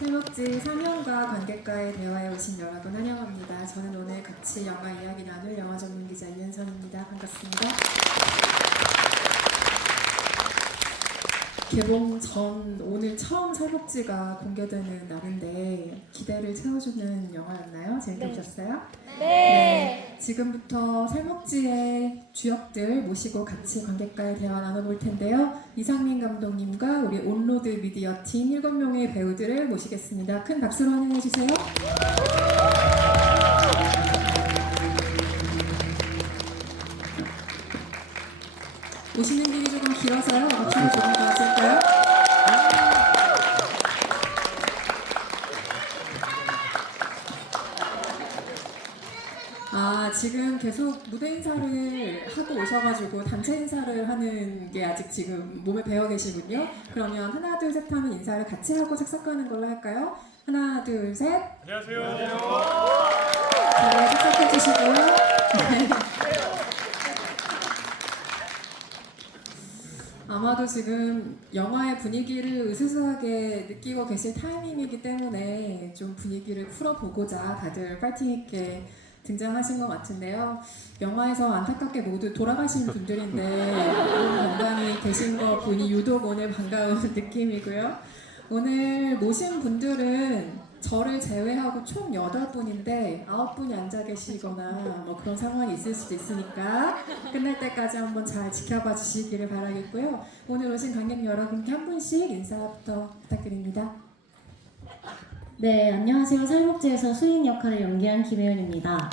살목지 상영과 관객과의 대화에 오신 여러분 환영합니다. 저는 오늘 같이 영화 이야기 나눌 영화 전문 기자 이은선입니다. 반갑습니다. 개봉 전 오늘 처음 살목지가 공개되는 날인데 기대를 채워주는 영화였나요? 재밌게 보셨어요? 네. 지금부터 살목지의 주역들 모시고 같이 관객과의 대화 나눠볼 텐데요. 이상민 감독님과 우리 온로드 미디어 팀 7명의 배우들을 모시겠습니다. 큰 박수로 환영해 주세요. 오시는 길이 조금 길어서요. 앞으로 조금 더 하실까요? 지금 계속 무대 인사를 하고 오셔가지고 단체 인사를 하는 게 아직 지금 몸에 배어 계시군요. 그러면 하나 둘 셋 하면 인사를 같이 하고 착석하는 걸로 할까요? 하나 둘 셋. 안녕하세요. 네, 착석해 주시고요. 네. 아마도 지금 영화의 분위기를 으스스하게 느끼고 계실 타이밍이기 때문에 좀 분위기를 풀어보고자 다들 파이팅 있게 등장하신 것 같은데요. 영화에서 안타깝게 모두 돌아가신 분들인데 건강히 계신 거 보니 유독 오늘 반가운 느낌이고요. 오늘 모신 분들은 저를 제외하고 총 8분인데 9분이 앉아 계시거나 뭐 그런 상황이 있을 수도 있으니까 끝날 때까지 한번 잘 지켜봐 주시기를 바라겠고요. 오늘 오신 관객 여러분께 한 분씩 인사부터 부탁드립니다. 네, 안녕하세요. 살목지에서 수인 역할을 연기한 김혜연입니다.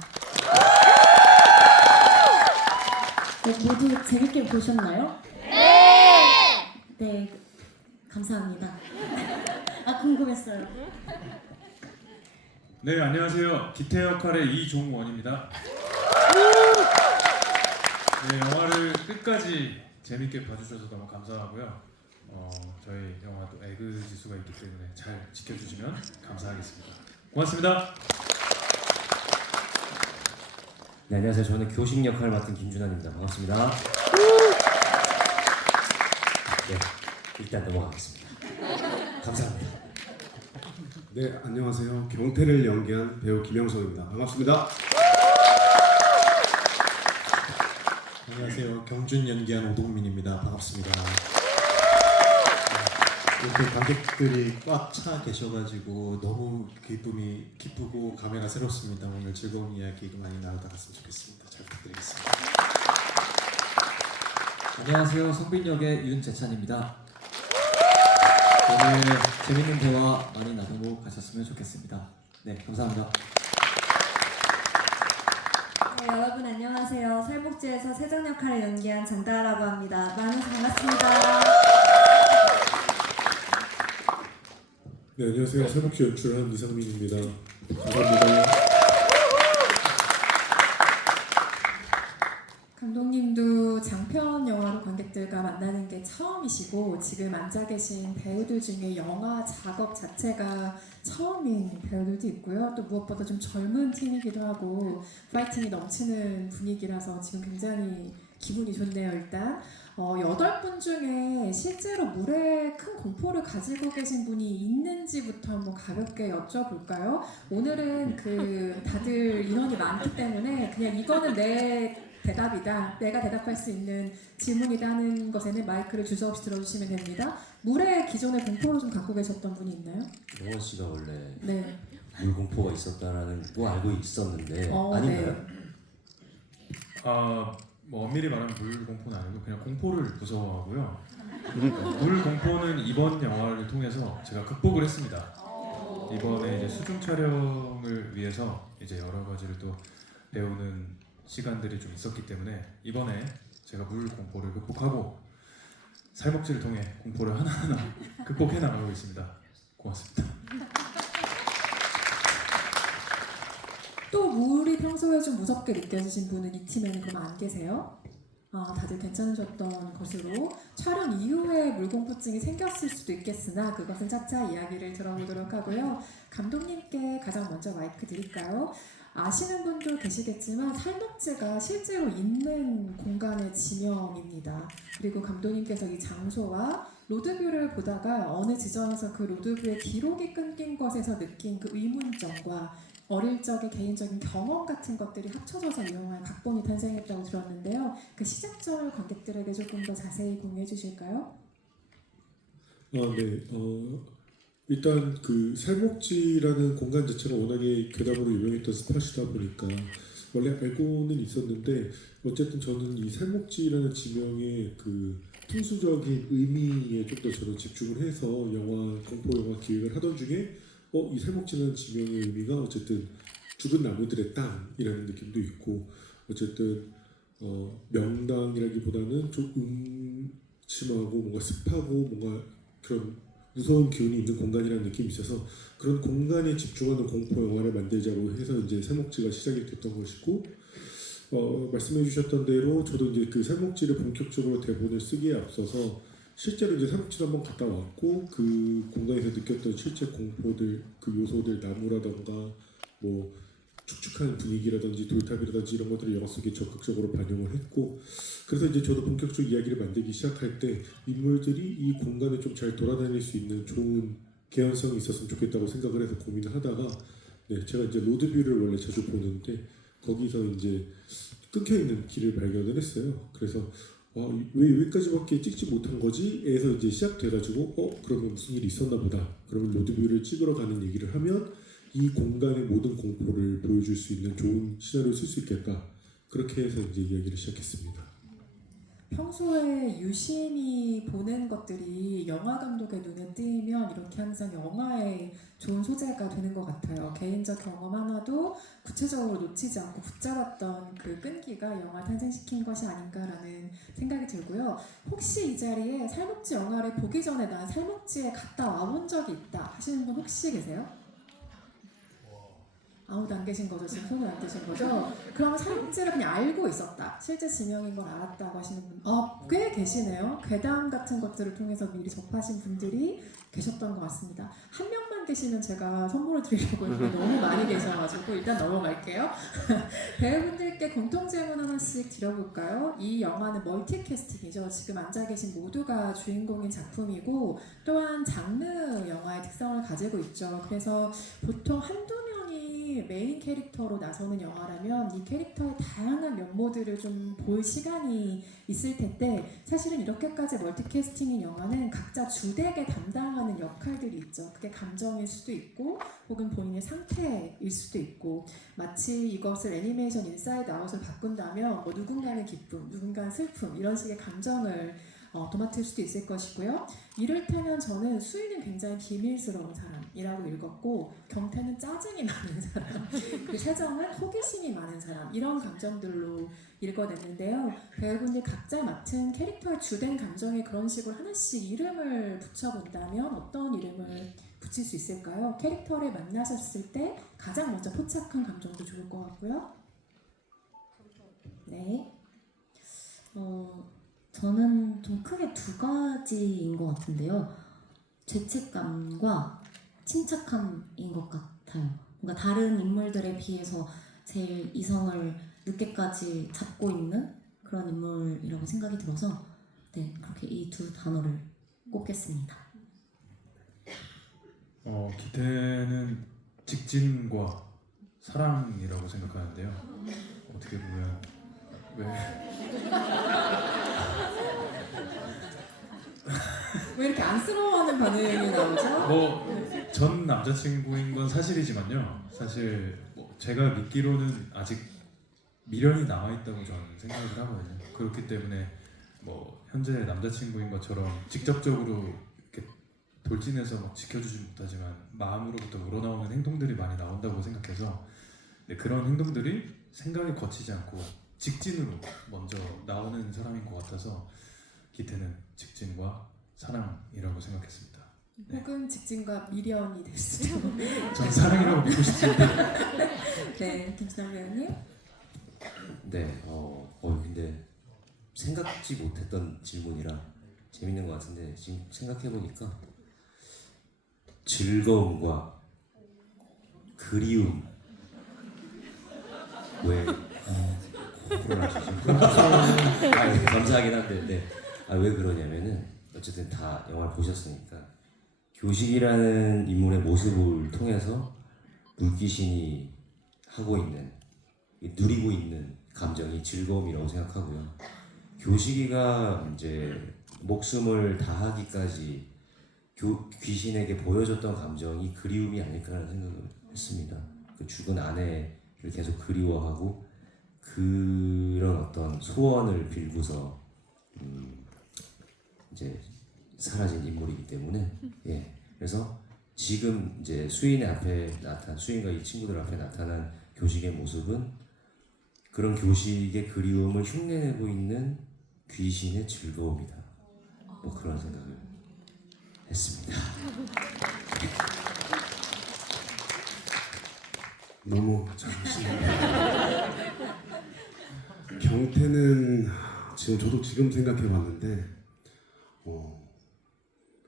네, 모두 재밌게 보셨나요? 네, 감사합니다. 궁금했어요. 네, 안녕하세요. 기태 역할의 이종원입니다. 네, 영화를 끝까지 재밌게 봐주셔서 너무 감사하고요. 저희 영화도 에그 지수가 있기 때문에 잘 지켜주시면 감사하겠습니다. 고맙습니다. 네, 안녕하세요. 저는 교식 역할을 맡은 김준환입니다. 반갑습니다. 네, 일단 넘어가겠습니다. 감사합니다. 네, 안녕하세요. 경태를 연기한 배우 김영석입니다. 반갑습니다. 안녕하세요. 경준 연기한 오동민입니다. 반갑습니다. 이렇게 관객들이 꽉 차 계셔가지고 너무 기쁘고 감회가 새롭습니다. 오늘 즐거운 이야기 많이 나누다 갔으면 좋겠습니다. 잘 부탁드리겠습니다. 안녕하세요. 성빈 역의 윤재찬입니다. 오늘 재밌는 대화 많이 나누고 가셨으면 좋겠습니다. 네, 감사합니다. 네, 여러분 안녕하세요. 살목지에서 세정 역할을 연기한 장다라고 합니다. 만나서 반갑습니다. 네, 안녕하세요. 살목시 연출한 이상민입니다. 감사합니다. 감독님도 장편 영화로 관객들과 만나는 게 처음이시고 지금 앉아 계신 배우들 중에 영화 작업 자체가 처음인 배우들도 있고요. 또 무엇보다 좀 젊은 팀이기도 하고 파이팅이 넘치는 분위기라서 지금 굉장히 기분이 좋네요. 일단 8분 중에 실제로 물에 큰 공포를 가지고 계신 분이 있는지부터 한번 가볍게 여쭤볼까요? 오늘은 다들 인원이 많기 때문에 그냥 이거는 내 대답이다, 내가 대답할 수 있는 질문이라는 것에는 마이크를 주저없이 들어주시면 됩니다. 물에 기존에 공포를 좀 갖고 계셨던 분이 있나요? 영원 씨가 원래 네. 물 공포가 있었다라는 거 알고 있었는데 아닌가요? 뭐 엄밀히 말하면 물 공포는 아니고 그냥 공포를 무서워하고요. 물 공포는 이번 영화를 통해서 제가 극복을 했습니다. 이번에 이제 수중 촬영을 위해서 이제 여러 가지를 또 배우는 시간들이 좀 있었기 때문에 이번에 제가 물 공포를 극복하고 살목지를 통해 공포를 하나하나 극복해 나가고 있습니다. 고맙습니다. 또 물이 평소에 좀 무섭게 느껴지신 분은 이 팀에는 그럼 안 계세요? 다들 괜찮으셨던 것으로 촬영 이후에 물공포증이 생겼을 수도 있겠으나 그것은 차차 이야기를 들어보도록 하고요. 감독님께 가장 먼저 마이크 드릴까요? 아시는 분도 계시겠지만 살목지가 실제로 있는 공간의 지명입니다. 그리고 감독님께서 이 장소와 로드뷰를 보다가 어느 지점에서 그 로드뷰의 기록이 끊긴 것에서 느낀 그 의문점과 어릴 적의 개인적인 경험 같은 것들이 합쳐져서 이 영화의 각본이 탄생했다고 들었는데요. 그 시작점을 관객들에게 조금 더 자세히 공유해 주실까요? 네. 일단 그 살목지라는 공간 자체가 워낙에 괴담으로 유명했던 스팟이다 보니까 원래 알고는 있었는데 어쨌든 저는 이 살목지라는 지명의 그 풍수적인 의미에 좀 더 저는 집중을 해서 공포 영화 기획을 하던 중에 이 살목지라는 지명의 의미가 어쨌든 죽은 나무들의 땅이라는 느낌도 있고 어쨌든 명당이라기보다는 좀 음침하고 뭔가 습하고 뭔가 그런 무서운 기운이 있는 공간이라는 느낌이 있어서 그런 공간에 집중하는 공포 영화를 만들자고 해서 이제 살목지가 시작이 됐던 것이고 말씀해 주셨던 대로 저도 이제 그 살목지를 본격적으로 대본을 쓰기에 앞서서 실제로 이제 살목지도 한번 갔다 왔고 그 공간에서 느꼈던 실제 공포들 그 요소들 나무라던가 뭐 축축한 분위기라든지 돌탑이라든지 이런 것들을 영화 속에 적극적으로 반영을 했고 그래서 이제 저도 본격적으로 이야기를 만들기 시작할 때 인물들이 이 공간을 좀 잘 돌아다닐 수 있는 좋은 개연성이 있었으면 좋겠다고 생각을 해서 고민을 하다가 제가 이제 로드뷰를 원래 자주 보는데 거기서 이제 끊겨있는 길을 발견을 했어요. 그래서 왜 여기까지밖에 찍지 못한 거지? 에서 이제 시작돼가지고 그러면 무슨 일이 있었나 보다. 그러면 로드뷰를 찍으러 가는 얘기를 하면 이 공간의 모든 공포를 보여줄 수 있는 좋은 시나리오를 쓸 수 있겠다. 그렇게 해서 이제 이야기를 시작했습니다. 평소에 유심히 보는 것들이 영화 감독의 눈에 띄면 이렇게 항상 영화에 좋은 소재가 되는 것 같아요. 개인적 경험 하나도 구체적으로 놓치지 않고 붙잡았던 그 끈기가 영화 탄생시킨 것이 아닌가라는 생각이 들고요. 혹시 이 자리에 살목지 영화를 보기 전에 난 살목지에 갔다 와본 적이 있다 하시는 분 혹시 계세요? 아무도 안 계신 거죠? 지금 손을 안 드신 거죠? 그러면 살목지를 그냥 알고 있었다. 실제 지명인 걸 알았다고 하시는 분, 꽤 계시네요. 괴담 같은 것들을 통해서 미리 접하신 분들이 계셨던 것 같습니다. 한 명만 계시면 제가 선물을 드리려고 했는데 너무 많이 계셔가지고 일단 넘어갈게요. 배우분들께 공통 질문 하나씩 드려볼까요? 이 영화는 멀티캐스팅이죠. 지금 앉아 계신 모두가 주인공인 작품이고 또한 장르 영화의 특성을 가지고 있죠. 그래서 보통 한두 명이 메인 캐릭터로 나서는 영화라면 이 캐릭터의 다양한 면모들을 좀 볼 시간이 있을 텐데 사실은 이렇게까지 멀티캐스팅인 영화는 각자 주되게 담당하는 역할들이 있죠. 그게 감정일 수도 있고 혹은 본인의 상태일 수도 있고 마치 이것을 애니메이션 인사이드 아웃을 바꾼다면 뭐 누군가는 기쁨, 누군가는 슬픔 이런 식의 감정을 도맡을 수도 있을 것이고요. 이를테면 저는 수인은 굉장히 비밀스러운 사람이라고 읽었고 경태는 짜증이 나는 사람, 그리고 세정은 호기심이 많은 사람 이런 감정들로 읽어냈는데요. 배우분들 각자 맡은 캐릭터의 주된 감정에 그런 식으로 하나씩 이름을 붙여본다면 어떤 이름을 붙일 수 있을까요? 캐릭터를 만나셨을 때 가장 먼저 포착한 감정도 좋을 것 같고요. 네. 저는 좀 크게 두 가지인 것 같은데요. 죄책감과 침착함인 것 같아요. 뭔가 다른 인물들에 비해서 제일 이성을 늦게까지 잡고 있는 그런 인물이라고 생각이 들어서 그렇게 이 두 단어를 꼽겠습니다. 기태는 직진과 사랑이라고 생각하는데요. 어떻게 보면 왜 이렇게 안쓰러워하는 반응이 나오죠? 전 남자친구인 건 사실이지만요. 사실 제가 믿기로는 아직 미련이 남아있다고 저는 생각을 하거든요. 그렇기 때문에 현재 남자친구인 것처럼 직접적으로 이렇게 돌진해서 지켜주지 못하지만 마음으로부터 우러나오는 행동들이 많이 나온다고 생각해서 그런 행동들이 생각에 거치지 않고 직진으로 먼저 나오는 사람인 것 같아서 기태는 직진과 사랑이라고 생각했습니다. 혹은 직진과 미련이 될 수도. 전 사랑이라고 믿고 싶습니다. 네, 김진아 배우님. 네, 근데 생각지 못했던 질문이라 재밌는 것 같은데 지금 생각해 보니까 즐거움과 그리움 왜 감사하긴 한데 왜 그러냐면은 어쨌든 다 영화를 보셨으니까 교식이라는 인물의 모습을 통해서 물귀신이 하고 있는 누리고 있는 감정이 즐거움이라고 생각하고요. 교식이가 이제 목숨을 다하기까지 귀신에게 보여줬던 감정이 그리움이 아닐까라는 생각을 했습니다. 그 죽은 아내를 계속 그리워하고 그런 어떤 소원을 빌고서 이제 사라진 인물이기 때문에 예. 그래서 지금 이제 수인과 이 친구들 앞에 나타난 교식의 모습은 그런 교식의 그리움을 흉내내고 있는 귀신의 즐거움이다. 뭐 그런 생각을 했습니다. 너무 잘하시네요. 경태는 저도 지금 생각해봤는데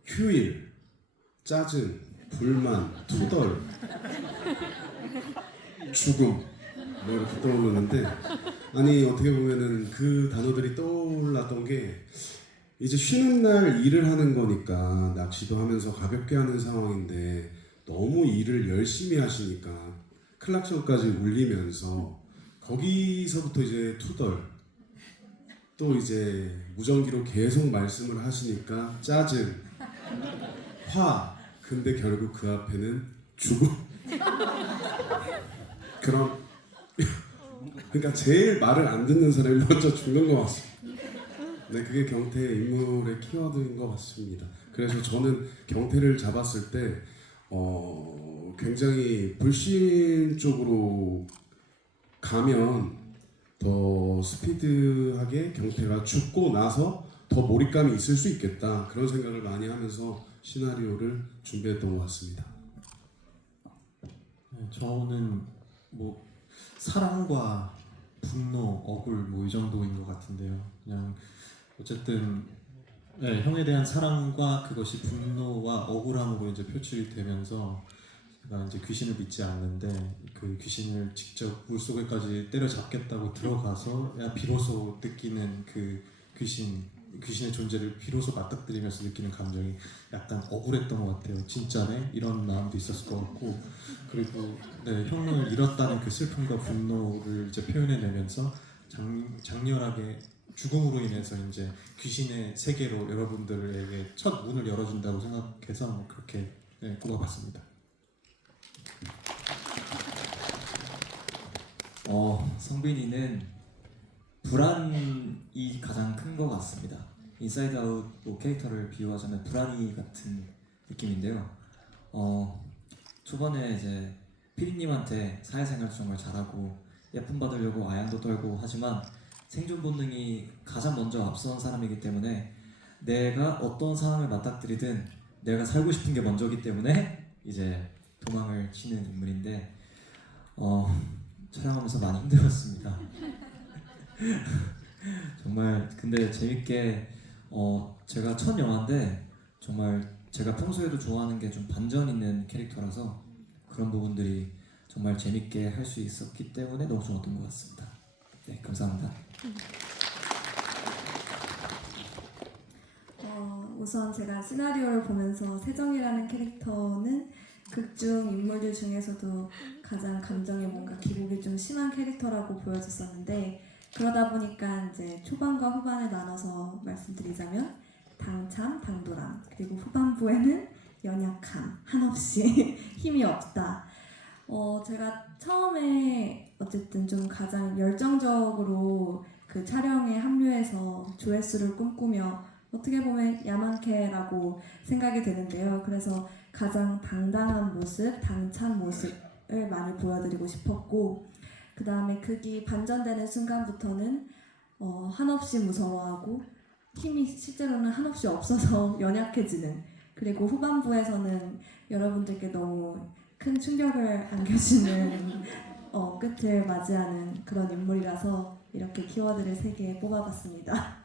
휴일, 짜증, 불만, 투덜, 죽음 뭐 이렇게 떠오르는데 아니 어떻게 보면은 그 단어들이 떠올랐던 게 이제 쉬는 날 일을 하는 거니까 낚시도 하면서 가볍게 하는 상황인데 너무 일을 열심히 하시니까 클락션까지 울리면서 거기서부터 이제 투덜 또 이제 무전기로 계속 말씀을 하시니까 짜증 화 근데 결국 그 앞에는 죽음 그런 그러니까 제일 말을 안 듣는 사람이 먼저 죽는 것 같습니다. 네, 그게 경태의 인물의 키워드인 것 같습니다. 그래서 저는 경태를 잡았을 때 굉장히 불신 쪽으로 가면 더 스피드하게 경태가 죽고 나서 더 몰입감이 있을 수 있겠다 그런 생각을 많이 하면서 시나리오를 준비했던 것 같습니다. 네, 저는 뭐 사랑과 분노, 억울 뭐 이 정도인 것 같은데요. 그냥 어쨌든 네, 형에 대한 사랑과 그것이 분노와 억울함으로 이제 표출이 되면서 제가 이제 귀신을 믿지 않는데 그 귀신을 직접 물속에까지 때려잡겠다고 들어가서 비로소 느끼는 그 귀신의 존재를 비로소 맞닥뜨리면서 느끼는 감정이 약간 억울했던 것 같아요. 진짜네? 이런 마음도 있었을 것 같고 그리고 네, 형을 잃었다는 그 슬픔과 분노를 이제 표현해내면서 장렬하게 죽음으로 인해서 이제 귀신의 세계로 여러분들에게 첫 문을 열어준다고 생각해서 뭐 그렇게 네, 꼽아봤습니다. 성빈이는 불안이 가장 큰 것 같습니다. 인사이드 아웃 뭐 캐릭터를 비유하자면 불안이 같은 느낌인데요. 초반에 이제 피디님한테 사회생활 정말 잘하고 예쁨 받으려고 아양도 떨고 하지만 생존 본능이 가장 먼저 앞선 사람이기 때문에 내가 어떤 상황을 맞닥뜨리든 내가 살고 싶은 게 먼저기 때문에 이제 도망을 치는 인물인데 촬영하면서 많이 힘들었습니다. 정말 근데 재밌게 제가 첫 영화인데 정말 제가 평소에도 좋아하는 게 좀 반전 있는 캐릭터라서 그런 부분들이 정말 재밌게 할 수 있었기 때문에 너무 좋았던 것 같습니다. 네, 감사합니다. 우선 제가 시나리오를 보면서 세정이라는 캐릭터는 극중 인물들 중에서도 가장 감정에 뭔가 기복이 좀 심한 캐릭터라고 보여졌었는데 그러다 보니까 이제 초반과 후반을 나눠서 말씀드리자면 당참, 당돌함 그리고 후반부에는 연약함, 한없이 힘이 없다. 제가 처음에 어쨌든 좀 가장 열정적으로 그 촬영에 합류해서 조회수를 꿈꾸며 어떻게 보면 야만케라고 생각이 되는데요. 그래서 가장 당당한 모습, 당찬 모습을 많이 보여드리고 싶었고 그 다음에 극이 반전되는 순간부터는 한없이 무서워하고 힘이 실제로는 한없이 없어서 연약해지는 그리고 후반부에서는 여러분들께 너무 큰 충격을 안겨주는 끝을 맞이하는 그런 인물이라서 이렇게 키워드를 3개 뽑아봤습니다.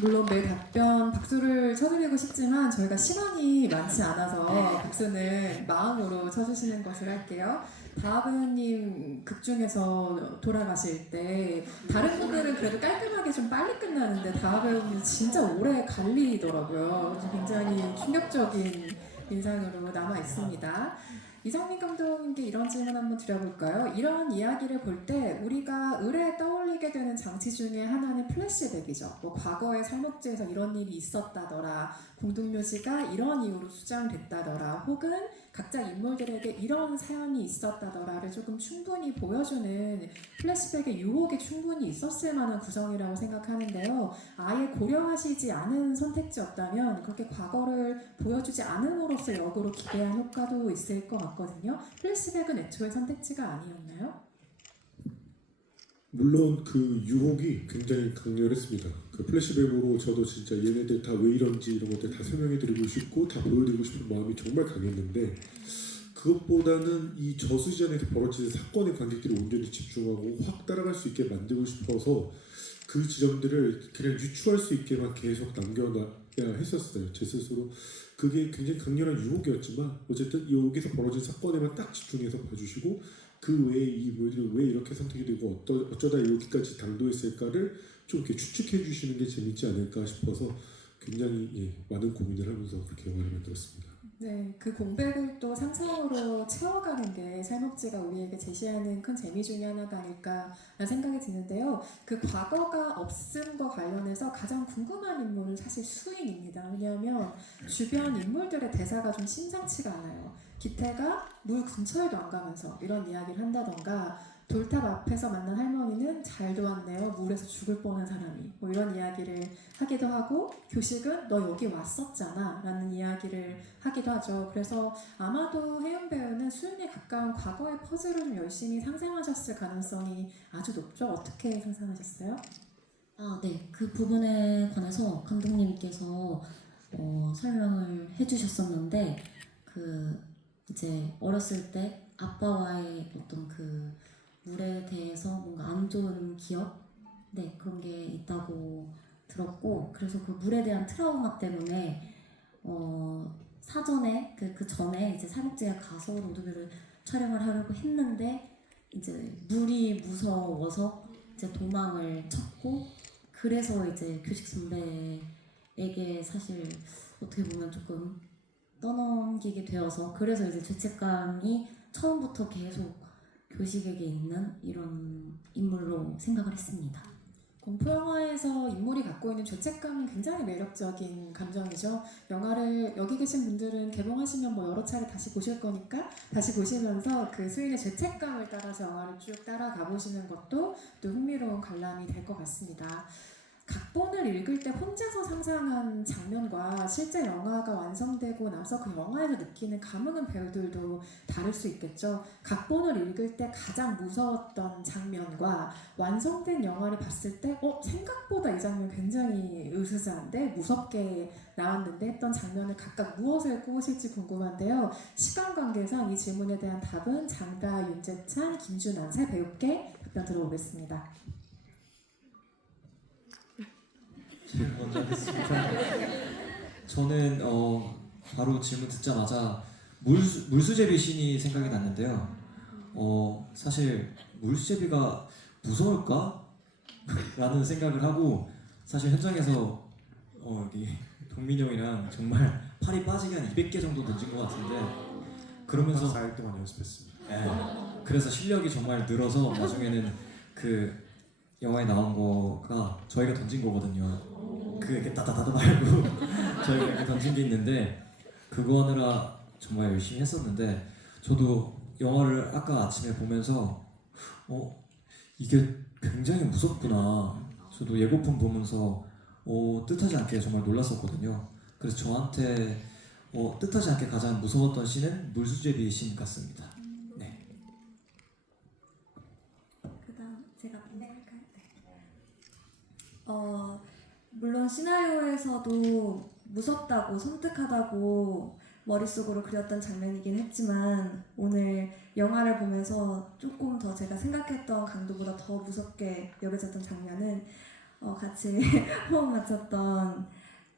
물론 매 답변 박수를 쳐드리고 싶지만 저희가 시간이 많지 않아서 박수는 마음으로 쳐주시는 것을 할게요. 다하배우님 극 중에서 돌아가실 때 다른 분들은 그래도 깔끔하게 좀 빨리 끝나는데 다하배우님 진짜 오래 갈리더라고요. 그래서 굉장히 충격적인 인상으로 남아 있습니다. 이성민 감독님께 이런 질문 한번 드려볼까요? 이런 이야기를 볼 때 우리가 의뢰에 떠올리게 되는 장치 중에 하나는 플래시백이죠. 뭐 과거의 살목지에서 이런 일이 있었다더라, 공동묘지가 이런 이유로 수장됐다더라, 혹은 각자 인물들에게 이런 사연이 있었다더라를 조금 충분히 보여주는 플래시백의 유혹이 충분히 있었을 만한 구성이라고 생각하는데요. 아예 고려하시지 않은 선택지였다면 그렇게 과거를 보여주지 않음으로써 역으로 기대한 효과도 있을 것 같거든요. 플래시백은 애초에 선택지가 아니었나요? 물론 그 유혹이 굉장히 강렬했습니다. 그 플래시백으로 저도 진짜 얘네들 다 왜 이런지 이런 것들 다 설명해드리고 싶고 다 보여드리고 싶은 마음이 정말 강했는데 그것보다는 이 저수지안에서 벌어지는 사건의 관객들이 온전히 집중하고 확 따라갈 수 있게 만들고 싶어서 그 지점들을 그냥 유추할 수 있게만 계속 남겨놔야 했었어요. 제 스스로 그게 굉장히 강렬한 유혹이었지만 어쨌든 여기서 벌어진 사건에만 딱 집중해서 봐주시고 그 외에 이 모델이 왜 이렇게 선택이 되고 어쩌다 여기까지 당도했을까를 좀 이렇게 추측해 주시는 게 재밌지 않을까 싶어서 굉장히 많은 고민을 하면서 그렇게 영화를 만들었습니다. 네, 그 공백을 또 상상으로 채워가는 게 살목지가 우리에게 제시하는 큰 재미 중에 하나가 아닐까라는 생각이 드는데요. 그 과거가 없음과 관련해서 가장 궁금한 인물은 사실 수인입니다. 왜냐하면 주변 인물들의 대사가 좀 심상치가 않아요. 기태가 물 근처에도 안 가면서 이런 이야기를 한다던가 돌탑 앞에서 만난 할머니는 잘 도왔네요. 물에서 죽을 뻔한 사람이 뭐 이런 이야기를 하기도 하고 교식은 너 여기 왔었잖아 라는 이야기를 하기도 하죠. 그래서 아마도 혜윤 배우는 수인에 가까운 과거의 퍼즐을 좀 열심히 상상하셨을 가능성이 아주 높죠. 어떻게 상상하셨어요? 네. 그 부분에 관해서 감독님께서 설명을 해주셨었는데 이제 어렸을 때 아빠와의 어떤 그 물에 대해서 뭔가 안 좋은 기억? 네, 그런 게 있다고 들었고, 그래서 그 물에 대한 트라우마 때문에 사전에 그 전에 이제 살목지에 가서 로드뷰를 촬영을 하려고 했는데 이제 물이 무서워서 이제 도망을 쳤고, 그래서 이제 교식 선배에게 사실 어떻게 보면 조금 떠넘기게 되어서 그래서 이제 죄책감이 처음부터 계속 교식에게 있는 이런 인물로 생각을 했습니다. 공포 영화에서 인물이 갖고 있는 죄책감은 굉장히 매력적인 감정이죠. 영화를 여기 계신 분들은 개봉하시면 뭐 여러 차례 다시 보실 거니까 다시 보시면서 그 수인의 죄책감을 따라서 영화를 쭉 따라가 보시는 것도 또 흥미로운 관람이 될 것 같습니다. 각본을 읽을 때 혼자서 상상한 장면과 실제 영화가 완성되고 나서 그 영화에서 느끼는 감흥은 배우들도 다를 수 있겠죠. 각본을 읽을 때 가장 무서웠던 장면과 완성된 영화를 봤을 때 생각보다 이 장면 굉장히 으스스한데 무섭게 나왔는데 했던 장면을 각각 무엇을 꼽으실지 궁금한데요. 시간 관계상 이 질문에 대한 답은 장다, 윤재찬, 김준환 세 배우께 답변 들어보겠습니다. 먼저 하겠습니다. 저는 바로 질문 듣자마자 물수제비 신이 생각이 났는데요. 사실 물수제비가 무서울까? 라는 생각을 하고 사실 현장에서 여기 동민이 형이랑 정말 팔이 빠지게 한 200개 정도 던진 것 같은데 그러면서 4일 동안 연습했습니다. 네, 그래서 실력이 정말 늘어서 나중에는 그 영화에 나온 거가 저희가 던진 거거든요. 그게 따다다다 말고 저희가 이렇게 던진 게 있는데 그거 하느라 정말 열심히 했었는데 저도 영화를 아까 아침에 보면서 이게 굉장히 무섭구나. 저도 예고편 보면서 뜻하지 않게 정말 놀랐었거든요. 그래서 저한테 뜻하지 않게 가장 무서웠던 씬은 물수제비 씬 같습니다. 네. 그다음 제가 할까요? 물론 시나리오에서도 무섭다고 섬뜩하다고 머릿속으로 그렸던 장면이긴 했지만 오늘 영화를 보면서 조금 더 제가 생각했던 강도보다 더 무섭게 여겨졌던 장면은 같이 호흡 맞췄던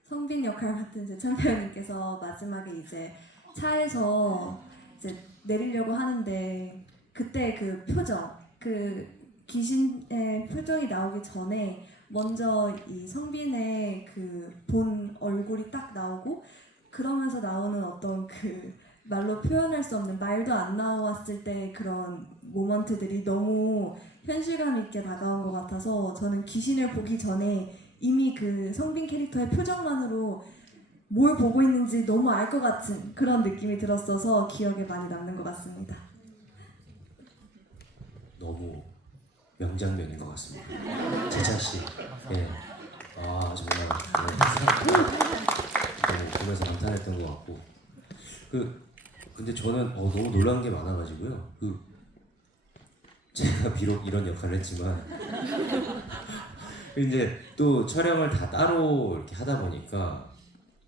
성빈 역할 맡은 이제 참배우님께서 마지막에 이제 차에서 이제 내리려고 하는데 그때 그 표정, 그 귀신의 표정이 나오기 전에 먼저 이 성빈의 그 본 얼굴이 딱 나오고 그러면서 나오는 어떤 그 말로 표현할 수 없는 말도 안 나왔을 때 그런 모먼트들이 너무 현실감 있게 다가온 것 같아서 저는 귀신을 보기 전에 이미 그 성빈 캐릭터의 표정만으로 뭘 보고 있는지 너무 알 것 같은 그런 느낌이 들었어서 기억에 많이 남는 것 같습니다. 너무 명장면인 것 같습니다. 재찬 씨, 예, 아 정말 너무 보면서 감탄했던 것 같고, 근데 저는 너무 놀란 게 많아가지고요. 제가 비록 이런 역할을 했지만 이제 또 촬영을 다 따로 이렇게 하다 보니까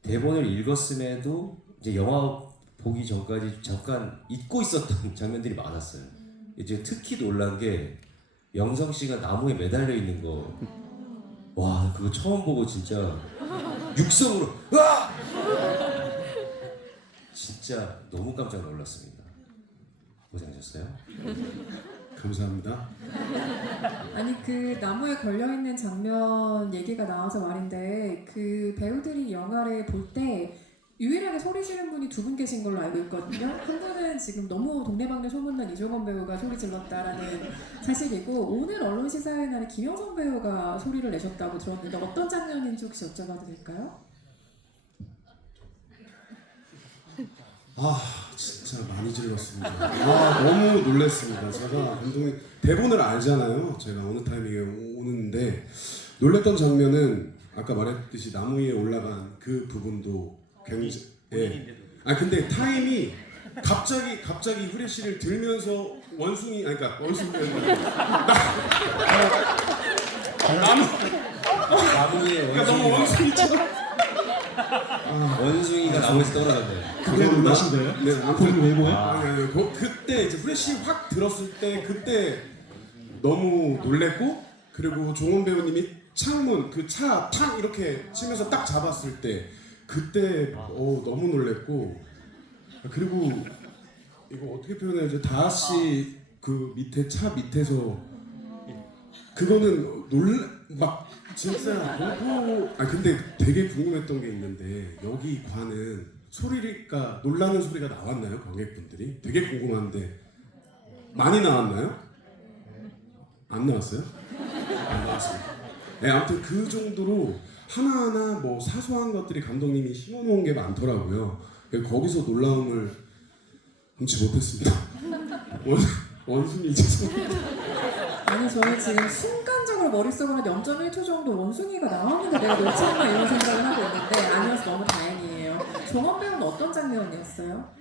대본을 읽었음에도 이제 영화 보기 전까지 잠깐 잊고 있었던 장면들이 많았어요. 이제 특히 놀란 게 영성 씨가 나무에 매달려 있는 거. 와, 그거 처음 보고 진짜 육성으로 와! 진짜 너무 깜짝 놀랐습니다. 고생하셨어요. 감사합니다. 아니 그 나무에 걸려 있는 장면 얘기가 나와서 말인데 그 배우들이 영화를 볼 때 유일하게 소리 지른 분이 두 분 계신 걸로 알고 있거든요. 한 분은 지금 너무 동네방네 소문난 이종원 배우가 소리 질렀다라는 사실이고, 오늘 언론 시사회 날에 김영선 배우가 소리를 내셨다고 들었는데 어떤 장면인지 혹시 여쭤봐도 될까요? 아 진짜 많이 질렀습니다. 아 너무 놀랐습니다. 제가 감독님 대본을 알잖아요. 제가 어느 타이밍에 오는데 놀랬던 장면은 아까 말했듯이 나무 위에 올라간 그 부분도 굉장히 아 근데 타임이 갑자기 후레쉬를 들면서 원숭이 아니 그러니까 원숭이가 나무 위에 그러니까 너무 원숭이처럼 원숭이가 나무에서 떨어졌네. 그게 놀라신 거예요? 네, 본인 외모에? 아니 그때 이제 후레쉬 확 들었을 때 그때 너무 놀랬고, 그리고 종원 배우님이 창문 그 차 탁 이렇게 치면서 딱 잡았을 때 그때 너무 놀랬고, 그리고 이거 어떻게 표현해야지? 다하씨 그 밑에 차 밑에서 그거는 막 진짜 공포. 아 근데 되게 궁금했던 게 있는데 여기 관은 소리가 놀라는 소리가 나왔나요? 관객분들이 되게 궁금한데 많이 나왔나요? 안 나왔어요? 안 나왔습니다. 네, 아무튼 그 정도로 하나하나 뭐 사소한 것들이 감독님이 심어놓은 게 많더라고요. 거기서 놀라움을 금치 못했습니다. 원숭이 죄송합니다. 아니 저는 지금 순간적으로 머릿속으로 0.1초 정도 원숭이가 나왔는데 내가 놓쳤나 이런 생각을 하고 있는데 아니어서 너무 다행이에요. 종원 배우는 어떤 장면이었어요?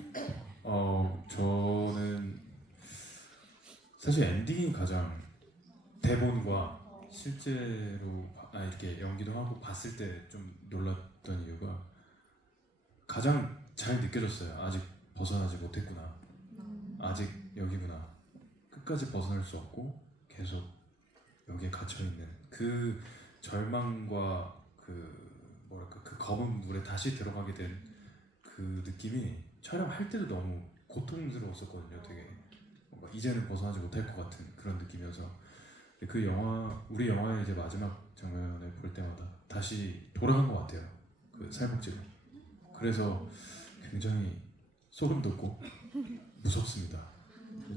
저는 사실 엔딩이 가장 대본과 실제로 이렇게 연기도 하고 봤을 때 좀 놀랐던 이유가 가장 잘 느껴졌어요. 아직 벗어나지 못했구나. 아직 여기구나. 끝까지 벗어날 수 없고 계속 여기에 갇혀 있는 그 절망과 그 검은 물에 다시 들어가게 된 그 느낌이 촬영할 때도 너무 고통스러웠었거든요. 되게 뭔가 이제는 벗어나지 못할 것 같은 그런 느낌이어서 그 우리 영화의 이제 마지막 장면을 볼 때마다 다시 돌아간 것 같아요. 그 살목지로. 그래서 굉장히 소름 돋고 무섭습니다.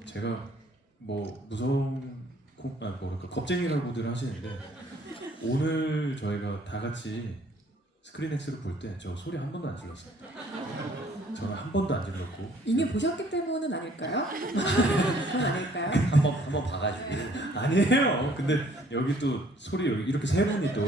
제가 뭐 무서운 겁쟁이라고들 하시는데 오늘 저희가 다 같이 스크린X로 볼 때 저 소리 한 번도 안 질렀어요. 저는 한 번도 안 질렀고. 이미 보셨기 때문은 아닐까요? 그건 아닐까요? 한번 봐가지고. 아니에요. 근데 여기 또 소리 이렇게 세 분이 또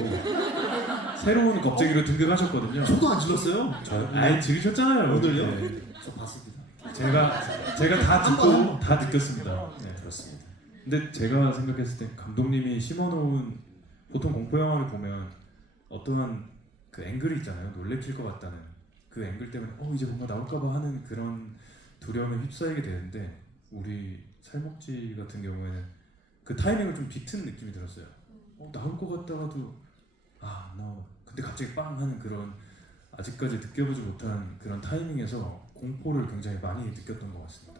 새로운 겁쟁이로 등극하셨거든요. 저도 안 질렀어요. 아니 들으셨잖아요. 오늘요? 네. 저 봤습니다. 제가 다 듣고 다 느꼈습니다. 네. 그렇습니다. 근데 제가 생각했을 때 감독님이 심어놓은 보통 공포 영화를 보면 어떠한 그 앵글이 있잖아요. 놀래킬 것 같다는 그 앵글 때문에 이제 뭔가 나올까봐 하는 그런 두려움에 휩싸이게 되는데 우리 살목지 같은 경우에는 그 타이밍을 좀 비튼 느낌이 들었어요. 나올 것 같다가도 안 나와. 근데 갑자기 빵 하는 그런 아직까지 느껴보지 못한 그런 타이밍에서 공포를 굉장히 많이 느꼈던 것 같습니다.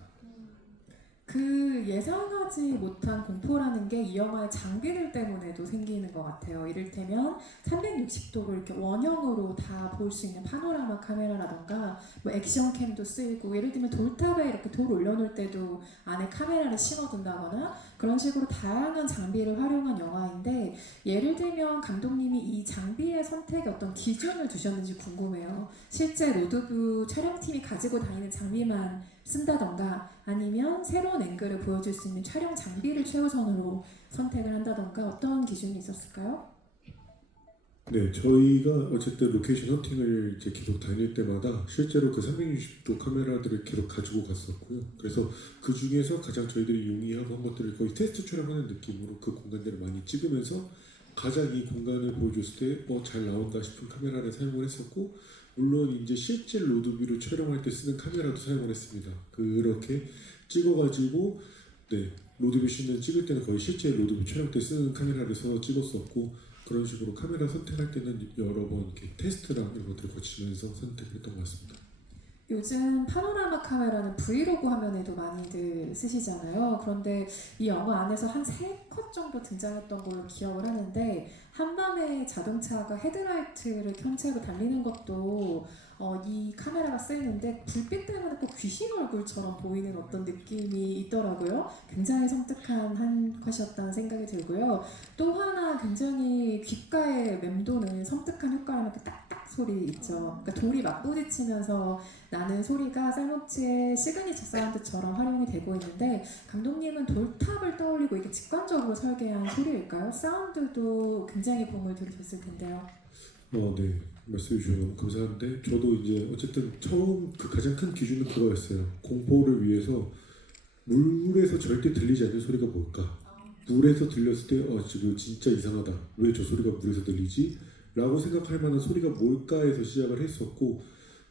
그 예상하지 못한 공포라는 게 이 영화의 장비들 때문에도 생기는 것 같아요. 이를테면 360도로 이렇게 원형으로 다 볼 수 있는 파노라마 카메라라던가 뭐 액션캠도 쓰이고, 예를 들면 돌탑에 이렇게 돌 올려놓을 때도 안에 카메라를 심어둔다거나 그런 식으로 다양한 장비를 활용한 영화인데, 예를 들면 감독님이 이 장비의 선택에 어떤 기준을 두셨는지 궁금해요. 실제 로드뷰 촬영팀이 가지고 다니는 장비만 쓴다던가, 아니면 새로운 앵글을 보여줄 수 있는 촬영 장비를 최우선으로 선택을 한다던가, 어떤 기준이 있었을까요? 네, 저희가 어쨌든 로케이션 헌팅을 이제 계속 다닐 때마다 실제로 그 360도 카메라들을 계속 가지고 갔었고요. 그래서 그 중에서 가장 저희들이 용이하고 한 것들을 거의 테스트 촬영하는 느낌으로 그 공간들을 많이 찍으면서 가장 이 공간을 보여줬을 때 잘 나온다 싶은 카메라를 사용을 했었고, 물론 이제 실제 로드뷰를 촬영할 때 쓰는 카메라도 사용을 했습니다. 그렇게 찍어가지고 로드뷰 씬을 찍을 때는 거의 실제 로드뷰 촬영 때 쓰는 카메라를 써서 찍었었고, 그런 식으로 카메라 선택할 때는 여러 번 이렇게 테스트랑 이런 것들을 거치면서 선택을 했던 것 같습니다. 요즘 파노라마 카메라는 브이로그 화면에도 많이들 쓰시잖아요. 그런데 이 영화 안에서 한 3컷 정도 등장했던 걸로 기억을 하는데, 한밤에 자동차가 헤드라이트를 켠 채로 달리는 것도 이 카메라가 쓰이는데, 불빛 때문에 꼭 귀신 얼굴처럼 보이는 어떤 느낌이 있더라고요. 굉장히 섬뜩한 한 컷이었다는 생각이 들고요. 또 하나 굉장히 귓가에 맴도는 섬뜩한 효과라는 그 딱딱 소리 있죠. 그러니까 돌이 맞부딪히면서 나는 소리가 쌀먹지의 시그니처 사운드처럼 활용이 되고 있는데, 감독님은 돌탑을 떠올리고 이게 직관적으로 설계한 소리일까요? 사운드도 굉장히 공을 들이셨을 텐데요. 네, 말씀해 주셔서 너무 감사한데, 저도 이제 어쨌든 처음 그 가장 큰 기준은 그거였어요. 공포를 위해서 물에서 절대 들리지 않는 소리가 뭘까? 물에서 들렸을 때 지금 진짜 이상하다. 왜 저 소리가 물에서 들리지? 라고 생각할 만한 소리가 뭘까에서 시작을 했었고,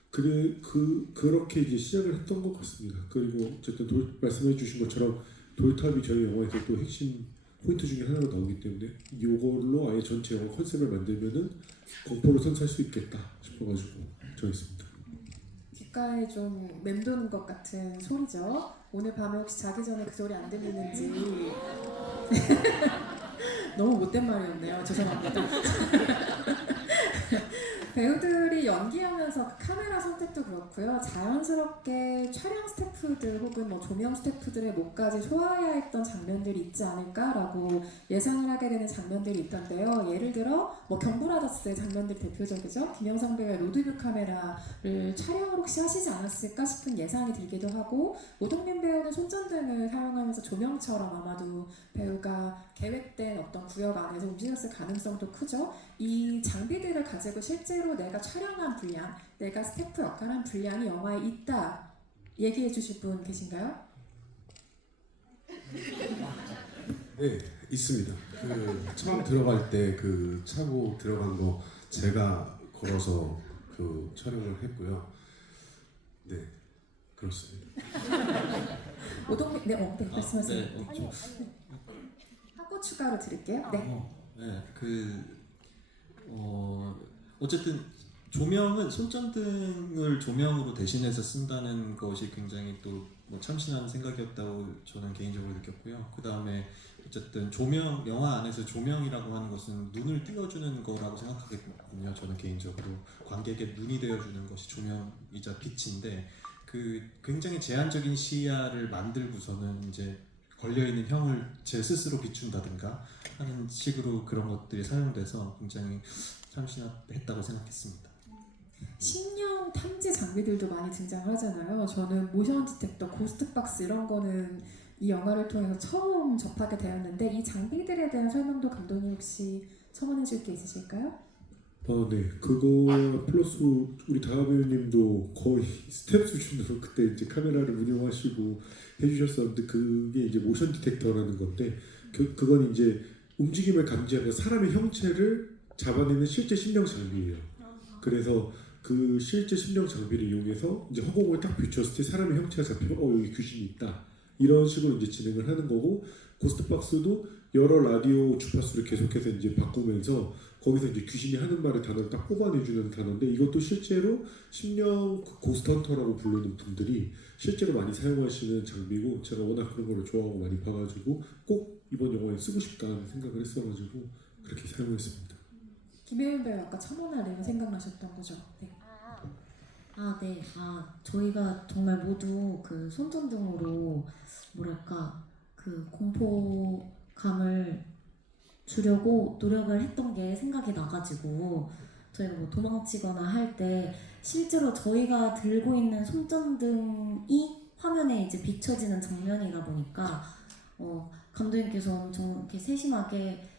그렇게 이제 시작을 했던 것 같습니다. 그리고 어쨌든 말씀해 주신 것처럼 돌탑이 저희 영화에서 또 핵심 포인트 중에 하나로 나오기 때문에 이걸로 아예 전체 영화 컨셉을 만들면은 공포를 선사할 수 있겠다 싶어가지고 정했습니다. 귓가에 좀 맴도는 것 같은 소리죠. 오늘 밤에 혹시 자기 전에 그 소리 안 들리는지 너무 못된 말이었네요. 죄송합니다. 배우들이 연기하면서 그 카메라 선택도 그렇고요. 자연스럽게 촬영 스태프들 혹은 뭐 조명 스태프들의 목까지 소화해야 했던 장면들이 있지 않을까라고 예상을 하게 되는 장면들이 있던데요. 예를 들어 뭐 경부라더스의 장면들이 대표적이죠. 김영상 배우의 로드뷰 카메라를 촬영을 혹시 하시지 않았을까 싶은 예상이 들기도 하고, 오동민 배우는 손전등을 사용하면서 조명처럼 아마도 배우가 계획된 어떤 구역 안에서 움직였을 가능성도 크죠. 이 장비들을 가지고 실제로 내가 촬영한 분량, 내가 스태프 역할한 분량이 영화에 있다 얘기해 주실 분 계신가요? 네, 있습니다. 처음 들어갈 때 그 차고 들어간 거 제가 걸어서 그 촬영을 했고요. 네, 그렇습니다. 오동민, 네, 말씀하세요. 하고 추가로 드릴게요. 네. 어쨌든 조명은 손전등을 조명으로 대신해서 쓴다는 것이 굉장히 또 뭐 참신한 생각이었다고 저는 개인적으로 느꼈고요. 그 다음에 어쨌든 영화 안에서 조명이라고 하는 것은 눈을 띄워주는 거라고 생각하거든요. 저는 개인적으로 관객의 눈이 되어주는 것이 조명이자 빛인데, 그 굉장히 제한적인 시야를 만들고서는 이제 걸려있는 형을 제 스스로 비춘다든가 하는 식으로 그런 것들이 사용돼서 굉장히 참신했다고 생각했습니다. 신형 탐지 장비들도 많이 등장을 하잖아요. 저는 모션 디텍터, 고스트 박스 이런 거는 이 영화를 통해서 처음 접하게 되었는데, 이 장비들에 대한 설명도 감독님 혹시 첨언해 줄 게 있으실까요? 네, 그거 플러스 우리 다하 배우님도 거의 스텝 수준으로 그때 이제 카메라를 운영하시고 해주셨었는데, 그게 이제 모션 디텍터라는 건데, 그건 이제 움직임을 감지하는 사람의 형체를 잡아내는 실제 심령 장비예요. 그래서 그 실제 심령 장비를 이용해서 이제 허공을 딱 비췄을 때 사람의 형체가 잡히면 여기 귀신이 있다 이런 식으로 이제 진행을 하는 거고 고스트박스도 여러 라디오 주파수를 계속해서 이제 바꾸면서 거기서 이제 귀신이 하는 말의 단어를 딱 뽑아내주는 단어인데 이것도 실제로 10년 고스트 헌터라고 부르는 분들이 실제로 많이 사용하시는 장비고 제가 워낙 그런 거를 좋아하고 많이 봐가지고 꼭 이번 영화에 쓰고 싶다는 생각을 했어가지고 그렇게 사용했습니다. 김혜윤 배우 아까 첨언할 내용 생각나셨던 거죠? 네. 네. 저희가 정말 모두 그 손전등으로 뭐랄까 그 공포감을 주려고 노력을 했던 게 생각이 나가지고 저희가 뭐 도망치거나 할 때 실제로 저희가 들고 있는 손전등이 화면에 이제 비춰지는 장면이다 보니까 감독님께서 엄청 이렇게 세심하게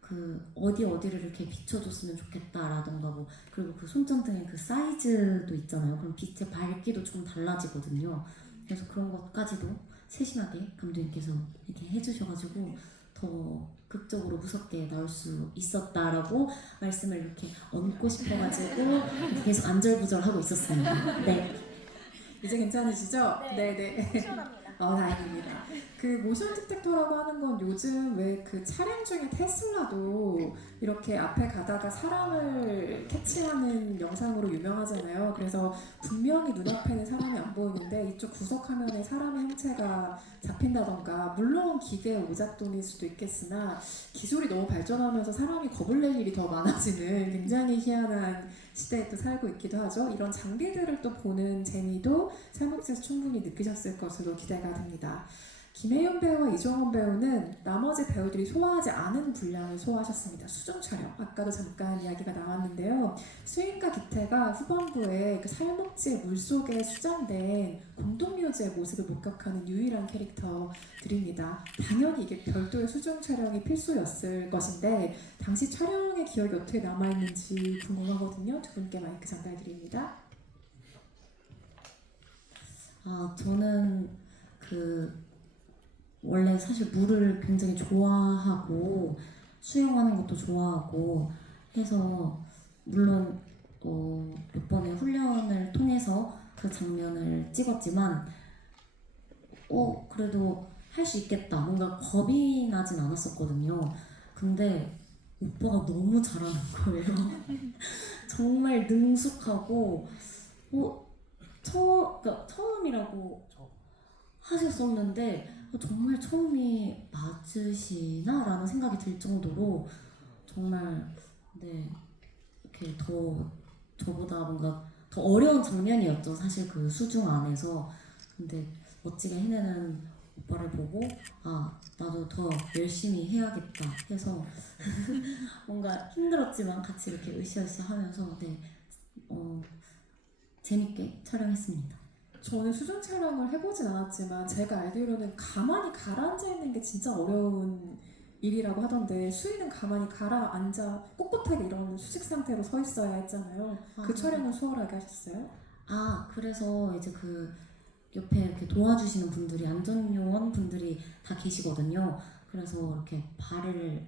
그 어디를 이렇게 비춰줬으면 좋겠다라던가 뭐 그리고 그 손전등의 그 사이즈도 있잖아요. 그럼 빛의 밝기도 조금 달라지거든요. 그래서 그런 것까지도 세심하게 감독님께서 이렇게 해주셔가지고 더 극적으로 무섭게 나올 수 있었다라고 말씀을 이렇게 얹고 싶어가지고 계속 안절부절하고 있었습니다. 네. 이제 괜찮으시죠? 네네. 다행입니다. 그 모션 디텍터라고 하는 건 요즘 왜 그 차량 중에 테슬라도 이렇게 앞에 가다가 사람을 캐치하는 영상으로 유명하잖아요. 그래서 분명히 눈앞에는 사람이 안 보이는데 이쪽 구석 화면에 사람의 형체가 잡힌다던가 물론 기계의 오작동일 수도 있겠으나 기술이 너무 발전하면서 사람이 겁을 낼 일이 더 많아지는 굉장히 희한한 시대에 또 살고 있기도 하죠. 이런 장비들을 또 보는 재미도 살목지에서 충분히 느끼셨을 것으로 기대가 됩니다. 김혜윤 배우와 이종원 배우는 나머지 배우들이 소화하지 않은 분량을 소화하셨습니다. 수중 촬영, 아까도 잠깐 이야기가 나왔는데요. 수인과 기태가 후반부에 그 살목지의 물속에 수장된 공동묘지의 모습을 목격하는 유일한 캐릭터들입니다. 당연히 이게 별도의 수중 촬영이 필수였을 것인데 당시 촬영의 기억이 어떻게 남아있는지 궁금하거든요. 두 분께 마이크 전달드립니다. 저는 원래 사실 물을 굉장히 좋아하고 수영하는 것도 좋아하고 해서 물론 몇 번의 훈련을 통해서 그 장면을 찍었지만 그래도 할 수 있겠다 뭔가 겁이 나진 않았었거든요. 근데 오빠가 너무 잘하는 거예요. 정말 능숙하고 처음이라고 하셨었는데 정말 처음이 맞으시나? 라는 생각이 들 정도로 정말 이렇게 더 저보다 뭔가 더 어려운 장면이었죠. 사실 그 수중 안에서. 근데 멋지게 해내는 오빠를 보고 나도 더 열심히 해야겠다 해서 뭔가 힘들었지만 같이 이렇게 으쌰으쌰 하면서 재밌게 촬영했습니다. 저는 수중 촬영을 해보진 않았지만 제가 알기로는 가만히 가라앉아 있는 게 진짜 어려운 일이라고 하던데 수인은 가만히 가라앉아 꼿꼿하게 이런 수직 상태로 서 있어야 했잖아요. 그 촬영은 수월하게 하셨어요? 그래서 이제 그 옆에 이렇게 도와주시는 분들이 안전요원 분들이 다 계시거든요. 그래서 이렇게 발을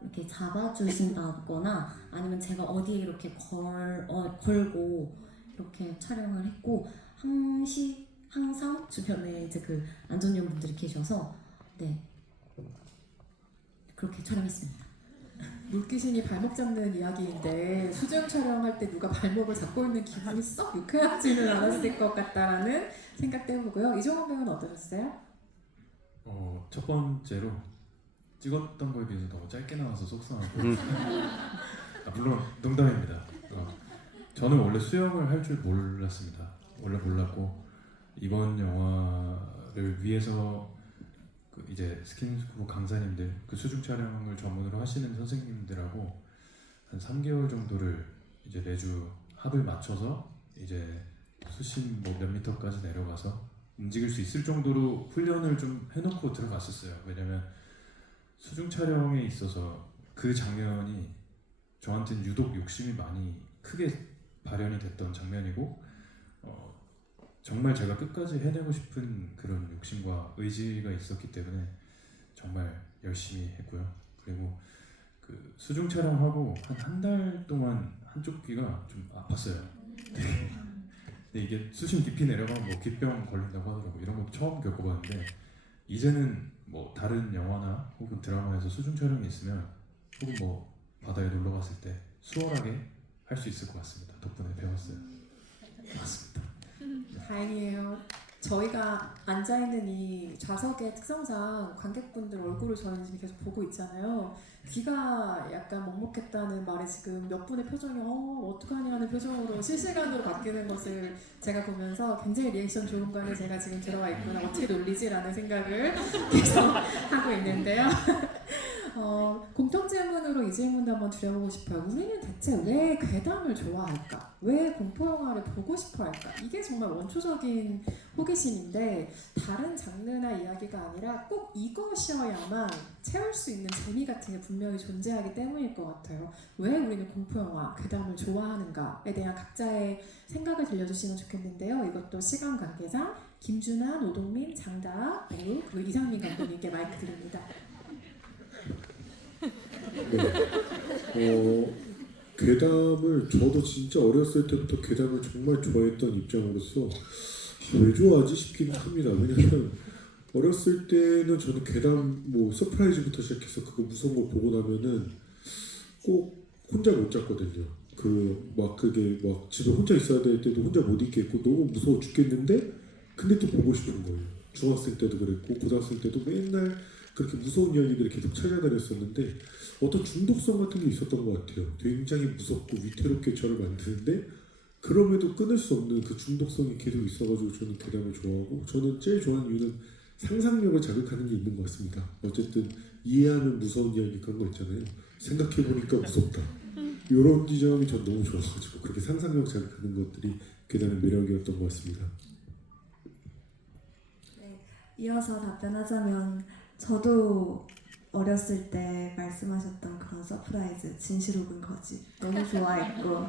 이렇게 잡아주신다거나 아니면 제가 어디에 이렇게 걸고 이렇게 촬영을 했고 항상 주변에 이제 그 안전요원 분들이 계셔서 그렇게 촬영했습니다. 물귀신이 발목 잡는 이야기인데 수중 촬영할 때 누가 발목을 잡고 있는 기분이 썩 유쾌하지는 않았을 것 같다라는 생각도 해보고요. 이종원 배우는 어떠셨어요? 첫 번째로 찍었던 거에 비해서 너무 짧게 나와서 속상하고 물론 농담입니다. 저는 원래 수영을 할 줄 몰랐습니다. 원래 몰랐고 이번 영화를 위해서 이제 스킨스쿠버 강사님들 그 수중 촬영을 전문으로 하시는 선생님들하고 한 3개월 정도를 이제 매주 합을 맞춰서 이제 수심 몇 미터까지 내려가서 움직일 수 있을 정도로 훈련을 좀 해놓고 들어갔었어요. 왜냐면 수중 촬영에 있어서 그 장면이 저한테는 유독 욕심이 많이 크게 발현이 됐던 장면이고 정말 제가 끝까지 해내고 싶은 그런 욕심과 의지가 있었기 때문에 정말 열심히 했고요. 그리고 그 수중 촬영하고 한 달 동안 한쪽 귀가 좀 아팠어요. 근데 이게 수심 깊이 내려가면 뭐 귓병 걸린다고 하더라고. 이런 거 처음 겪어봤는데 이제는 뭐 다른 영화나 혹은 드라마에서 수중 촬영이 있으면 혹은 뭐 바다에 놀러 갔을 때 수월하게 할 수 있을 것 같습니다. 덕분에 배웠어요. 맞습니다. 다행이에요. 저희가 앉아있는 이 좌석의 특성상 관객분들 얼굴을 저희는 지금 계속 보고 있잖아요. 귀가 약간 먹먹했다는 말에 지금 몇 분의 표정이 어떡하냐 하는 표정으로 실시간으로 바뀌는 것을 제가 보면서 굉장히 리액션 좋은 관에 제가 지금 들어와 있구나, 어떻게 놀리지라는 생각을 계속 하고 있는데요. 공통 질문으로 이 질문도 한번 드려보고 싶어요. 우리는 대체 왜 괴담을 좋아할까? 왜 공포 영화를 보고 싶어 할까? 이게 정말 원초적인 호기심인데 다른 장르나 이야기가 아니라 꼭 이것이어야만 채울 수 있는 재미 같은 게 분명히 존재하기 때문일 것 같아요. 왜 우리는 공포 영화, 괴담을 좋아하는가에 대한 각자의 생각을 들려주시면 좋겠는데요. 이것도 시간 관계상 김준하, 노동민, 장다하 배우 그리고 이상민 감독님께 마이크 드립니다. 괴담을 저도 진짜 어렸을 때부터 괴담을 정말 좋아했던 입장으로서 왜 좋아하지 싶긴 합니다. 왜냐면 어렸을 때는 저는 괴담 뭐 서프라이즈부터 시작해서 그거 무서운 거 보고 나면은 꼭 혼자 못 잤거든요. 그게 막 집에 혼자 있어야 될 때도 혼자 못 있겠고 너무 무서워 죽겠는데 근데 또 보고 싶은 거예요. 중학생 때도 그랬고 고등학생 때도 맨날 그렇게 무서운 이야기들을 계속 찾아다녔었는데 어떤 중독성 같은 게 있었던 것 같아요. 굉장히 무섭고 위태롭게 저를 만드는데 그럼에도 끊을 수 없는 그 중독성이 계속 있어가지고 저는 괴담을 좋아하고 저는 제일 좋아하는 이유는 상상력을 자극하는 게 있는 것 같습니다. 어쨌든 이해하는 무서운 이야기 그런 거 있잖아요. 생각해보니까 무섭다. 이런 지점이 전 너무 좋아가지고 그렇게 상상력 자극하는 것들이 괴담의 매력이었던 것 같습니다. 이어서 답변하자면 저도 어렸을 때 말씀하셨던 그런 서프라이즈, 진실 혹은 거짓 너무 좋아했고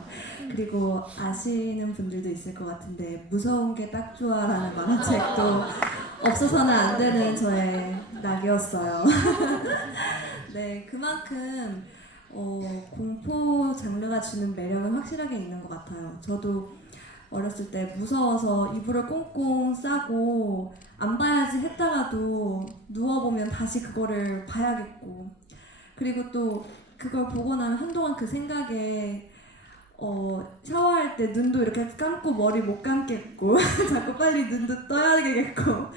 그리고 아시는 분들도 있을 것 같은데 무서운 게 딱 좋아라는 만화책도 없어서는 안 되는 저의 낙이었어요. 네, 그만큼 공포 장르가 주는 매력은 확실하게 있는 것 같아요. 저도 어렸을 때 무서워서 이불을 꽁꽁 싸고 안 봐야지 했다가도 누워보면 다시 그거를 봐야겠고 그리고 또 그걸 보고 나면 한동안 그 생각에 샤워할 때 눈도 이렇게 감고 머리 못 감겠고 자꾸 빨리 눈도 떠야 되겠고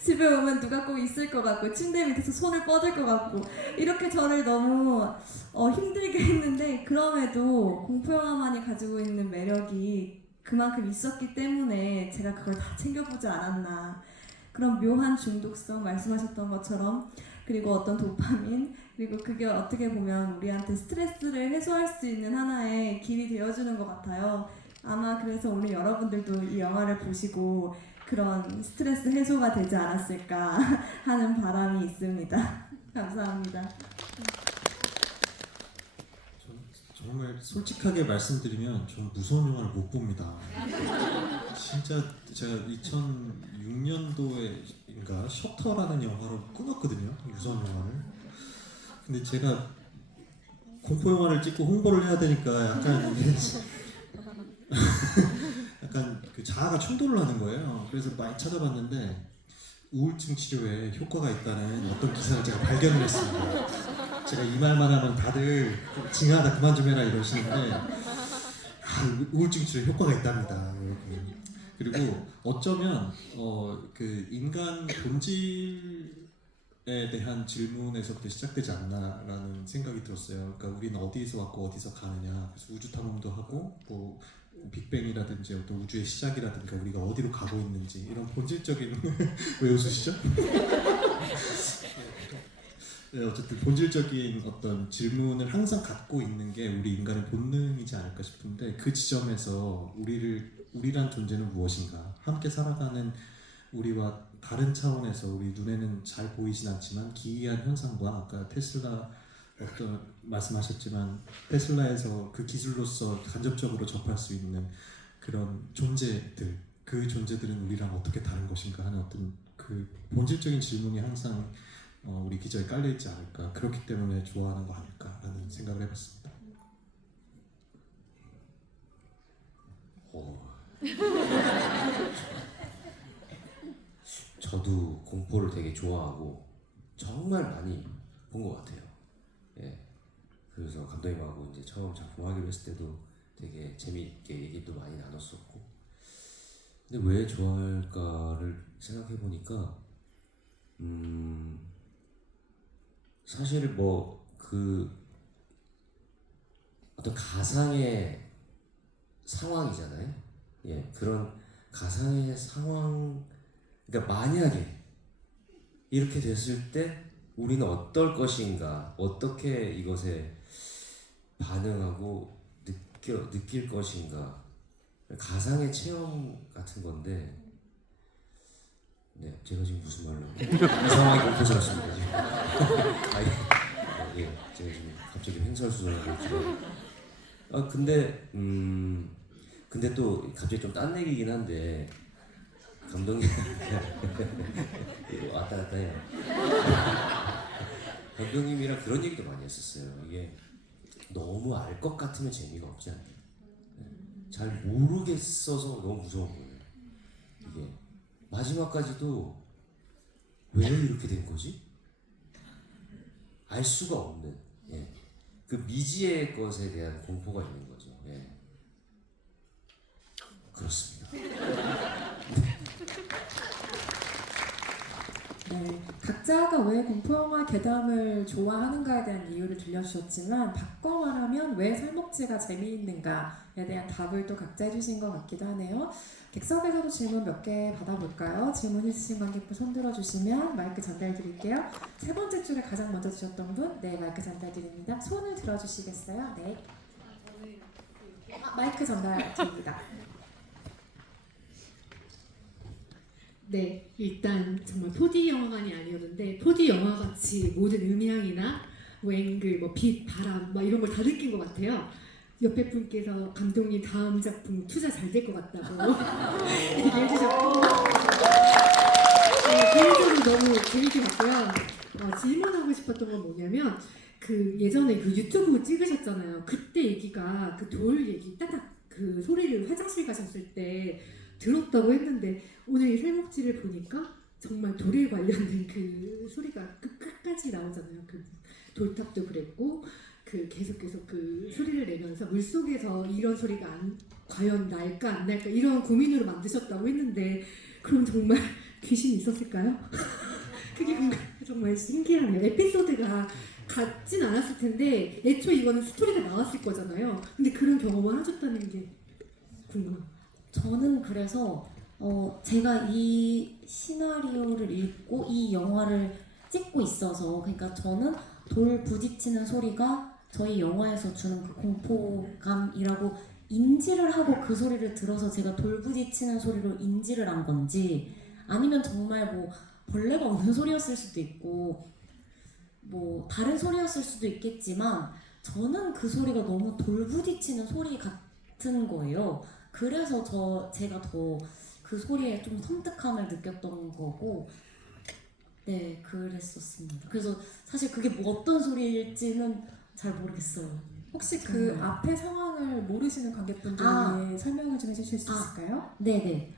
집에 오면 누가 꼭 있을 것 같고 침대 밑에서 손을 뻗을 것 같고 이렇게 저를 너무 힘들게 했는데 그럼에도 공포영화만이 가지고 있는 매력이 그만큼 있었기 때문에 제가 그걸 다 챙겨보지 않았나. 그런 묘한 중독성 말씀하셨던 것처럼 그리고 어떤 도파민 그리고 그게 어떻게 보면 우리한테 스트레스를 해소할 수 있는 하나의 길이 되어주는 것 같아요. 아마 그래서 오늘 여러분들도 이 영화를 보시고 그런 스트레스 해소가 되지 않았을까 하는 바람이 있습니다. 감사합니다. 정말 솔직하게 말씀드리면 저는 무서운 영화를 못 봅니다. 진짜 제가 2006년도에인가 셔터라는 영화를 끊었거든요. 무서운 영화를. 근데 제가 공포 영화를 찍고 홍보를 해야 되니까 약간 그 자아가 충돌을 하는 거예요. 그래서 많이 찾아봤는데 우울증 치료에 효과가 있다는 어떤 기사를 제가 발견을 했습니다. 제가 이 말만 하면 다들 징하다 그만 좀 해라 이러시는데 우울증 치료에 효과가 있답니다. 여러분. 그리고 어쩌면 그 인간 본질에 대한 질문에서부터 시작되지 않나라는 생각이 들었어요. 그러니까 우리는 어디서 왔고 어디서 가느냐. 그래서 우주 탐험도 하고 뭐 빅뱅이라든지 어떤 우주의 시작이라든가 우리가 어디로 가고 있는지 이런 본질적인 왜 웃으시죠? 네, 어쨌든 본질적인 어떤 질문을 항상 갖고 있는 게 우리 인간의 본능이지 않을까 싶은데 그 지점에서 우리란 존재는 무엇인가 함께 살아가는 우리와 다른 차원에서 우리 눈에는 잘 보이진 않지만 기이한 현상과 아까 테슬라 어떤 말씀하셨지만 테슬라에서 그 기술로서 간접적으로 접할 수 있는 그런 존재들 그 존재들은 우리랑 어떻게 다른 것인가 하는 어떤 그 본질적인 질문이 항상 우리 기저에 깔려있지 않을까 그렇기 때문에 좋아하는 거 아닐까라는 생각을 해봤습니다. 저도 저도 공포를 되게 좋아하고 정말 많이 본 것 같아요. 예. 그래서 감독님하고 이제 처음 작품 하기로 했을 때도 되게 재미있게 얘기도 많이 나눴었고. 근데 왜 좋아할까를 생각해 보니까 사실 뭐 그 어떤 가상의 상황이잖아요. 예, 그런 가상의 상황, 그러니까 만약에 이렇게 됐을 때 우리는 어떨 것인가, 어떻게 이것에 반응하고 느낄 것인가, 가상의 체험 같은 건데, 네, 제가 지금 무슨 말로 이 상황이 공포스럽습니다 지금. 예, 제가 지금 갑자기 횡설수설하고 있지만, 근데 또 갑자기 좀 딴 얘기긴 한데 감독님 왔다 갔다 해요. 감독님이랑 그런 얘기도 많이 했었어요. 이게 너무 알 것 같으면 재미가 없지 않나요? 잘 모르겠어서 너무 무서운 거예요. 이게 마지막까지도 왜 이렇게 된 거지? 알 수가 없는, 예. 그 미지의 것에 대한 공포가 있는 거죠. 예. 그렇습니다. 네, 각자가 왜 공포영화 괴담을 좋아하는가에 대한 이유를 들려주셨지만 바꿔 말하면 왜 살목지가 재미있는가에 대한 답을 또 각자 해주신 것 같기도 하네요. 객석에서도 질문 몇 개 받아볼까요? 질문 있으신 관객분 손 들어주시면 마이크 전달 드릴게요. 세 번째 줄에 가장 먼저 주셨던 분, 네, 마이크 전달 드립니다. 손을 들어주시겠어요? 네. 마이크 전달 드립니다. 네, 일단 정말 4D 영화관이 아니었는데 4D 영화같이 모든 음향이나 뭐 앵글, 뭐 빛, 바람 막 이런 걸 다 느낀 것 같아요. 옆에 분께서 감독님 다음 작품 투자 잘 될 것 같다고 얘기해 주셨고 개인적으로 너무 재밌게 봤고요. 질문하고 싶었던 건 뭐냐면 그 예전에 그 유튜브 찍으셨잖아요. 그때 얘기가 그 돌 얘기 따닥 그 소리를 화장실 가셨을 때 들었다고 했는데 오늘 이 살목지를 보니까 정말 돌에 관련된 그 소리가 끝까지 나오잖아요. 그 돌탑도 그랬고 그 계속 그 소리를 내면서 물속에서 이런 소리가 과연 날까 안 날까 이런 고민으로 만드셨다고 했는데 그럼 정말 귀신이 있었을까요? 그게 정말 신기하네요. 에피소드가 같진 않았을 텐데 애초에 이거는 스토리가 나왔을 거잖아요. 근데 그런 경험을 하셨다는 게 궁금해요. 저는 그래서 제가 이 시나리오를 읽고 이 영화를 찍고 있어서 그러니까 저는 돌 부딪히는 소리가 저희 영화에서 주는 그 공포감이라고 인지를 하고 그 소리를 들어서 제가 돌 부딪히는 소리로 인지를 한 건지 아니면 정말 뭐 벌레가 오는 소리였을 수도 있고 뭐 다른 소리였을 수도 있겠지만 저는 그 소리가 너무 돌 부딪히는 소리 같은 거예요. 그래서 제가 더 그 소리에 좀 섬뜩함을 느꼈던 거고 네 그랬었습니다. 그래서 사실 그게 뭐 어떤 소리일지는 잘 모르겠어요. 혹시 그 앞에 상황을 모르시는 관객분들 위해 설명을 좀 해주실 수 있을까요? 네네.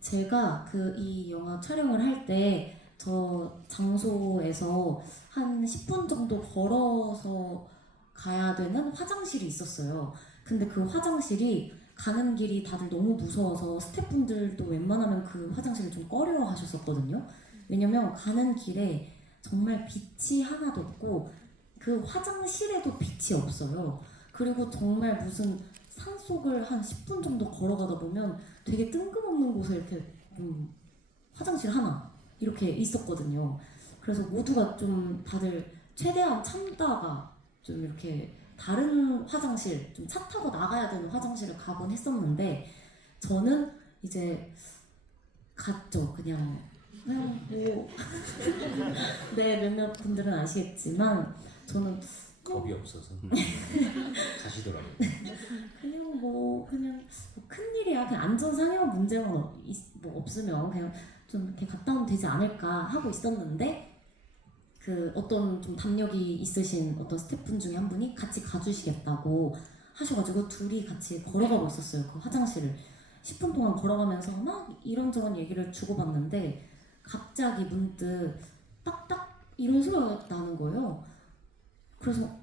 제가 이 영화 촬영을 할 때 저 장소에서 한 10분 정도 걸어서 가야 되는 화장실이 있었어요. 근데 그 화장실이 가는 길이 다들 너무 무서워서 스태프분들도 웬만하면 그 화장실을 좀 꺼려 하셨었거든요. 왜냐면 가는 길에 정말 빛이 하나도 없고 그 화장실에도 빛이 없어요. 그리고 정말 무슨 산속을 한 10분 정도 걸어가다 보면 되게 뜬금없는 곳에 이렇게 화장실 하나 이렇게 있었거든요. 그래서 모두가 좀 다들 최대한 참다가 좀 이렇게 다른 화장실, 좀 차 타고 나가야 되는 화장실을 가곤 했었는데 저는 이제 갔죠. 그냥 뭐 네, 몇몇 분들은 아시겠지만 저는 겁이 없어서 가시더라고요. 그냥 큰일이야. 그냥 안전상의 문제만 뭐 없으면 그냥 좀 이렇게 갔다 오면 되지 않을까 하고 있었는데 그 어떤 좀 담력이 있으신 어떤 스태프분 중에 한 분이 같이 가주시겠다고 하셔가지고 둘이 같이 걸어가고 있었어요. 그 화장실을 10분 동안 걸어가면서 막 이런저런 얘기를 주고받는데 갑자기 문득 딱딱 이런 소리가 나는 거예요. 그래서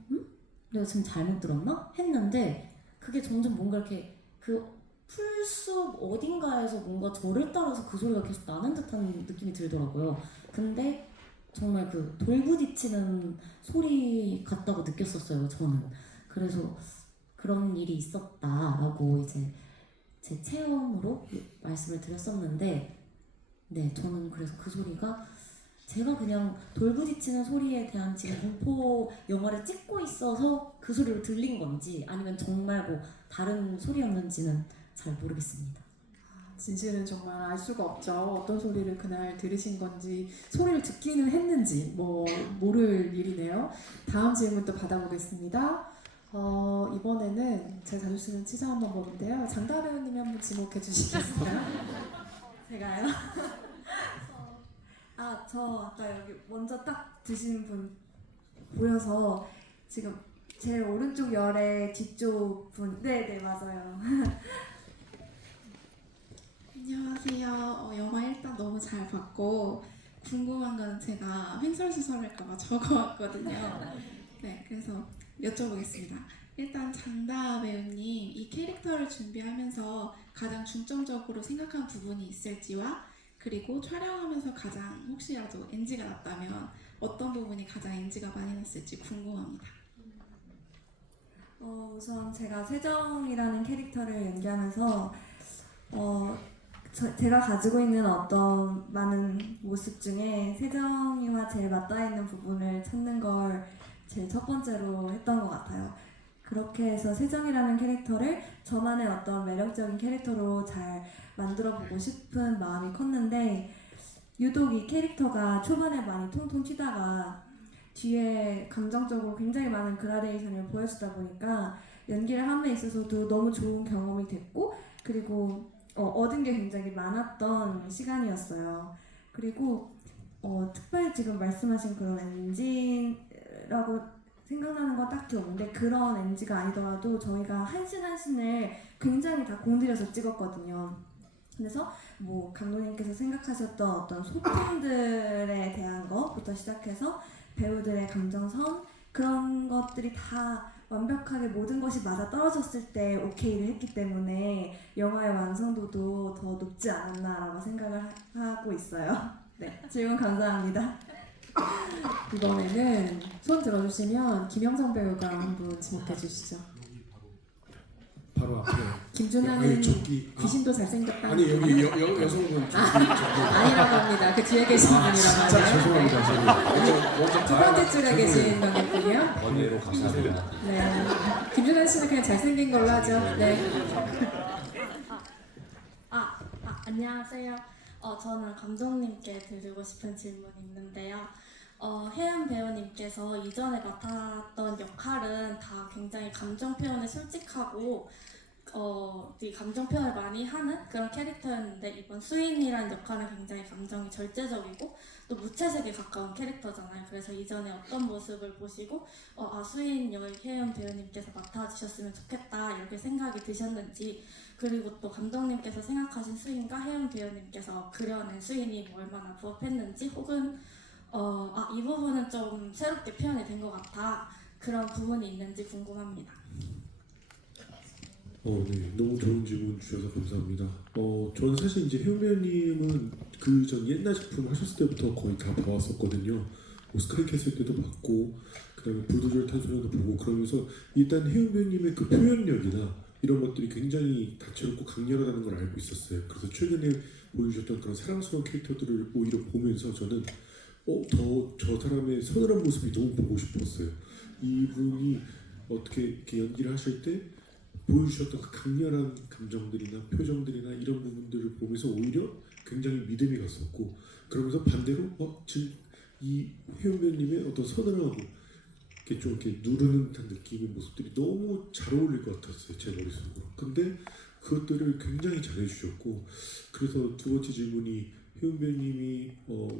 내가 지금 잘못 들었나? 했는데 그게 점점 뭔가 이렇게 그 풀숲 어딘가에서 뭔가 저를 따라서 그 소리가 계속 나는 듯한 느낌이 들더라고요. 근데 정말 그 돌부딪히는 소리 같다고 느꼈었어요, 저는. 그래서 그런 일이 있었다라고 이제 제 체험으로 말씀을 드렸었는데, 네, 저는 그래서 그 소리가 제가 그냥 돌부딪히는 소리에 대한 지금 공포 영화를 찍고 있어서 그 소리로 들린 건지 아니면 정말 뭐 다른 소리였는지는 잘 모르겠습니다. 진실은 정말 알 수가 없죠. 어떤 소리를 그날 들으신 건지, 소리를 듣기는 했는지 뭐 모를 일이네요. 다음 질문 또 받아보겠습니다. 이번에는 제가 자주 쓰는 치사한 방법인데요. 장다하 배우님이 한번 지목해 주시겠어요? 제가요? 저 아까 여기 먼저 딱 드시는 분 보여서 지금 제 오른쪽 열의 뒤쪽 분. 네네, 맞아요. 안녕하세요. 영화 일단 너무 잘 봤고 궁금한 건 제가 횡설수설할까봐 적어왔거든요. 네, 그래서 여쭤보겠습니다. 일단 장다하 배우님, 이 캐릭터를 준비하면서 가장 중점적으로 생각한 부분이 있을지와 그리고 촬영하면서 가장 혹시라도 NG가 났다면 어떤 부분이 가장 NG가 많이 났을지 궁금합니다. 우선 제가 세정이라는 캐릭터를 연기하면서 제가 가지고 있는 어떤 많은 모습 중에 세정이와 제일 맞닿아 있는 부분을 찾는 걸 제일 첫 번째로 했던 것 같아요. 그렇게 해서 세정이라는 캐릭터를 저만의 어떤 매력적인 캐릭터로 잘 만들어보고 싶은 마음이 컸는데, 유독 이 캐릭터가 초반에 많이 통통 튀다가 뒤에 감정적으로 굉장히 많은 그라데이션을 보여주다 보니까 연기를 함에 있어서도 너무 좋은 경험이 됐고, 그리고 얻은 게 굉장히 많았던 시간이었어요. 그리고 특별히 지금 말씀하신 그런 NG라고 생각나는 건 딱히 없는데, 그런 NG가 아니더라도 저희가 한 씬 한 씬을 굉장히 다 공들여서 찍었거든요. 그래서 뭐 감독님께서 생각하셨던 어떤 소품들에 대한 것부터 시작해서 배우들의 감정선, 그런 것들이 다 완벽하게 모든 것이 맞아 떨어졌을 때 오케이를 했기 때문에 영화의 완성도도 더 높지 않았나라고 생각을 하고 있어요. 네, 질문 감사합니다. 이번에는 손 들어주시면 김영성 배우가 한분 지목해 주시죠. 바로 앞에. 김준하는 아니, 저기, 귀신도 잘생겼다. 아니 여기 여성분 저기. 아니라고 합니다. 그 뒤에 계신 분이라고 진짜 하네요. 죄송합니다. 저기. 두 번째 줄에 계신 관객분이요. 번외로 감사합니다. 네. 김준하 씨는 그냥 잘생긴 걸로 하죠. 네. 안녕하세요. 저는 감독님께 드리고 싶은 질문이 있는데요. 혜은 배우님께서 이전에 맡았던 역할은 다 굉장히 감정 표현에 솔직하고 이 감정 표현을 많이 하는 그런 캐릭터였는데, 이번 수인이라는 역할은 굉장히 감정이 절제적이고 또 무채색에 가까운 캐릭터잖아요. 그래서 이전에 어떤 모습을 보시고 수인 여기 혜은 배우님께서 맡아주셨으면 좋겠다 이렇게 생각이 드셨는지, 그리고 또 감독님께서 생각하신 수인과 혜은 배우님께서 그려낸 수인이 뭐 얼마나 부합했는지, 혹은 이 부분은 좀 새롭게 표현이 된 것 같아, 그런 부분이 있는지 궁금합니다. 네, 너무 좋은 질문 주셔서 감사합니다. 저는 사실 이제 혜은 배우님은 그 전 옛날 작품 하셨을 때부터 거의 다 봐왔었거든요. 뭐 스카이캐슬 때도 봤고, 그다음에 불도저 탄소년도 보고, 그러면서 일단 혜은 배우님의 그 표현력이나 이런 것들이 굉장히 다채롭고 강렬하다는 걸 알고 있었어요. 그래서 최근에 보여주셨던 그런 사랑스러운 캐릭터들을 오히려 보면서 저는 더 저 사람의 서늘한 모습이 너무 보고 싶었어요. 이분이 어떻게 이렇게 연기를 하실 때 보여주셨던 그 강렬한 감정들이나 표정들이나 이런 부분들을 보면서 오히려 굉장히 믿음이 갔었고, 그러면서 반대로 지금 이 혜은 배우님의 어떤 서늘하고 이렇게 좀 이렇게 누르는 듯한 느낌의 모습들이 너무 잘 어울릴 것 같았어요, 제 머릿속으로. 근데 그것들을 굉장히 잘해주셨고, 그래서 두 번째 질문이 혜은 배우님이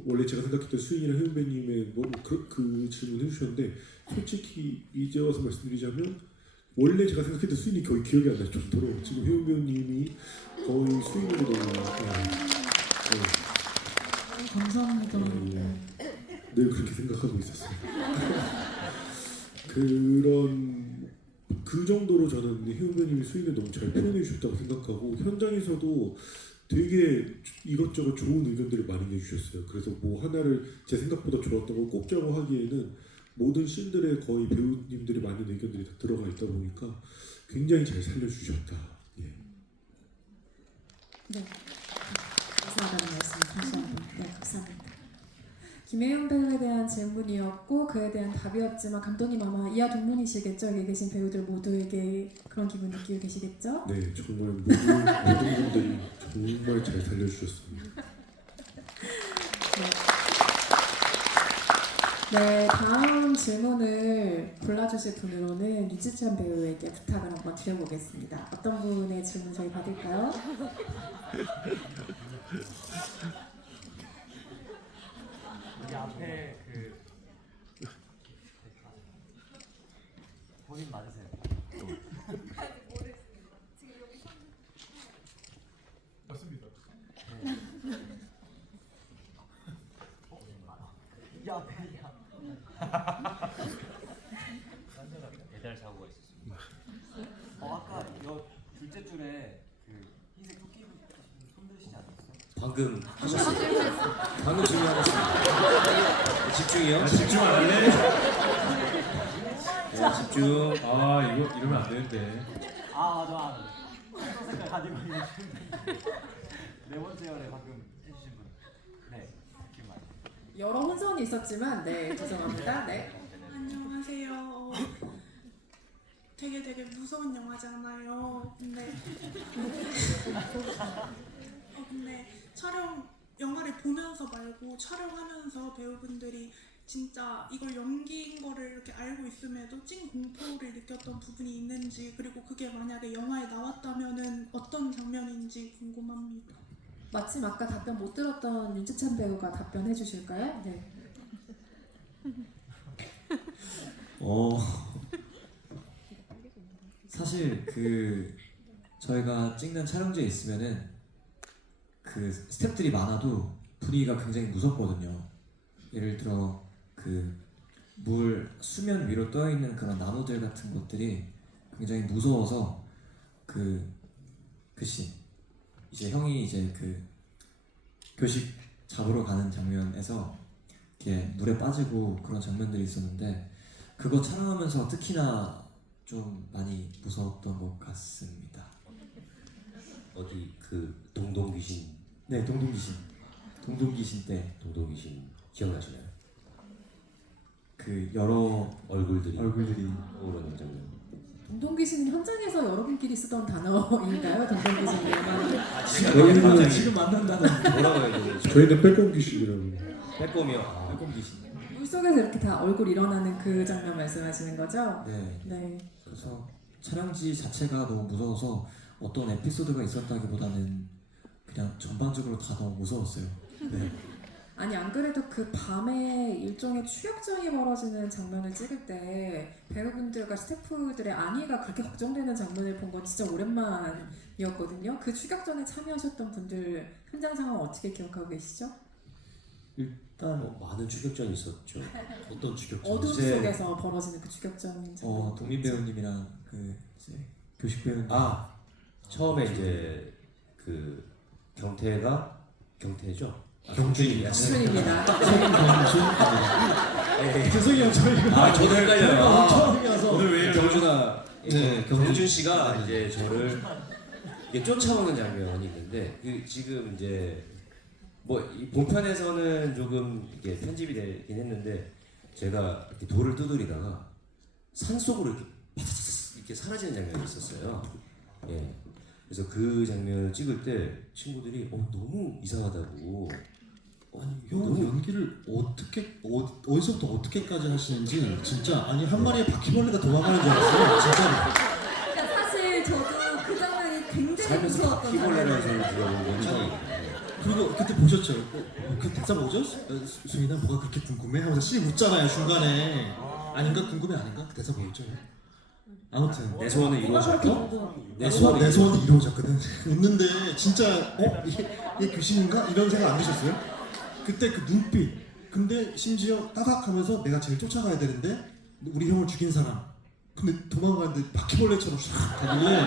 원래 제가 생각했던 수인이랑 혜은 배우님의 그 질문 해주셨는데, 솔직히 이제 와서 말씀드리자면 원래 제가 생각했던 수인이 거의 기억이 안 날 정도로 지금 혜은 배우님이 거의 수인으로 너무 감사합니다. 늘 그렇게 생각하고 있었어요. 그런 그 정도로 저는 혜원 배우님이 수인을 너무 잘 표현해 주셨다고 생각하고 현장에서도 되게 이것저것 좋은 의견들을 많이 내주셨어요. 그래서 뭐 하나를 제 생각보다 좋았던 걸 꼽자고 하기에는 모든 씬들에 거의 배우님들이 많은 의견들이 다 들어가 있다 보니까 굉장히 잘 살려주셨다. 예. 네. 감사하다는 말씀 다시 한번. 네, 감사합니다. 김혜윤 배우에 대한 질문이었고 그에 대한 답이었지만 감독님 아마 이하 동문이시겠죠? 여기 계신 배우들 모두에게 그런 기분 느끼고 계시겠죠? 네, 정말 모든 분들이 정말 잘 살려주셨습니다. 네, 다음 질문을 골라주실 분으로는 류지찬 배우에게 부탁을 한번 드려보겠습니다. 어떤 분의 질문 저희 받을까요? 여기 앞에 그 본인 맞으세요? 맞습니다. 이 앞에 배달 사고가 있었습니다. 아까 여 둘째 줄에 그 흰색 토끼 손드시지 않았어요? 방금 하셨어요. 방금 질문하셨습니다. 집중이요? 집중 안 할래? 네, 집중. 아 이거 이러면 안 되는데. 아 맞아. 흰색 색깔 가디건 입으신 네 번째 열에 방금 해주신 분. 네, 기분 많이. 여러 혼선이 있었지만 네, 죄송합니다. 네. 안녕하세요. 되게 무서운 영화잖아요. 근데 영화를 보면서 말고 촬영하면서 배우분들이 진짜 이걸 연기인 거를 이렇게 알고 있음에도 찐 공포를 느꼈던 부분이 있는지, 그리고 그게 만약에 영화에 나왔다면은 어떤 장면인지 궁금합니다. 마침 아까 답변 못 들었던 윤지찬 배우가 답변해 주실까요? 네. 사실 그 저희가 찍는 촬영지에 있으면은 그 스태프들이 많아도 분위기가 굉장히 무섭거든요. 예를 들어 그 물 수면 위로 떠 있는 그런 나무들 같은 것들이 굉장히 무서워서 그 씬 이제 형이 이제 그 교식 잡으러 가는 장면에서 이렇게 물에 빠지고 그런 장면들이 있었는데 그거 촬영하면서 특히나 좀 많이 무서웠던 것 같습니다. 어디 그 동동 귀신? 네, 동동 귀신 때 동동 기억나시나요? 그 여러 얼굴들이 떠오르는 장면. 동동귀신은 현장에서 여러분끼리 쓰던 단어인가요? 동동귀신이 저희는 지금 만난다는 뭐라고 해야 되지? 저희는 빼꼼 귀신이라고. 빼꼼이요. 빼꼼 귀신. 물속에서 이렇게 다 얼굴 일어나는 그 장면 말씀하시는 거죠? 네. 네. 그래서 촬영지 자체가 너무 무서워서 어떤 에피소드가 있었다기보다는 그냥 전반적으로 다 너무 무서웠어요. 네. 아니 안 그래도 그 밤에 일종의 추격전이 벌어지는 장면을 찍을 때 배우분들과 스태프들의 안위가 그렇게 걱정되는 장면을 본 건 진짜 오랜만이었거든요. 그 추격전에 참여하셨던 분들 현장 상황 어떻게 기억하고 계시죠? 일단 많은 추격전이 있었죠. 어떤 추격전? 어둠 이제- 속에서 벌어지는 그 추격전 장면. 동민 배우님이랑 그 이제 교식 배우님. 처음에 이제 그 경태죠? 경준입니다. 수준입니다. 죄송해요, 저희가. 저도 헷갈려요. 처음이어서. 오늘 왜 경준아? 네, 경준 씨가 이제 저를 이게 쫓아오는 장면이 있는데 지금 이제 뭐 이 본편에서는 조금 이게 편집이 되긴 했는데 제가 이렇게 돌을 두드리다가 산 속으로 이렇게 파타타타 이렇게 사라지는 장면이 있었어요. 예. 그래서 그 장면을 찍을 때 친구들이 너무 이상하다고. 아니 형 연기를 어디서부터 어떻게까지 하시는지 진짜 아니 한 마리의 바퀴벌레가 도망가는 줄 알았어요. 진짜로. 그러니까 사실 저도 그 장면이 굉장히 살면서 무서웠던 바퀴벌레라는 장면이에요. 소리 들어본 건 처음이에요. 그리고 그때 보셨죠? 그 대사 뭐죠? 수인아 뭐가 그렇게 궁금해? 하면서 씨 묻잖아요 중간에. 아닌가? 궁금해 아닌가? 그 대사 뭐였죠? 아무튼 내 소원은 이루어졌고 내 소원이 이루어졌거든. 웃는데 진짜 이게 귀신인가? 이런 생각 안 드셨어요? 그때 그 눈빛. 근데 심지어 따닥하면서 내가 제일 쫓아가야 되는데 우리 형을 죽인 사람. 근데 도망가는데 바퀴벌레처럼 싹 가길래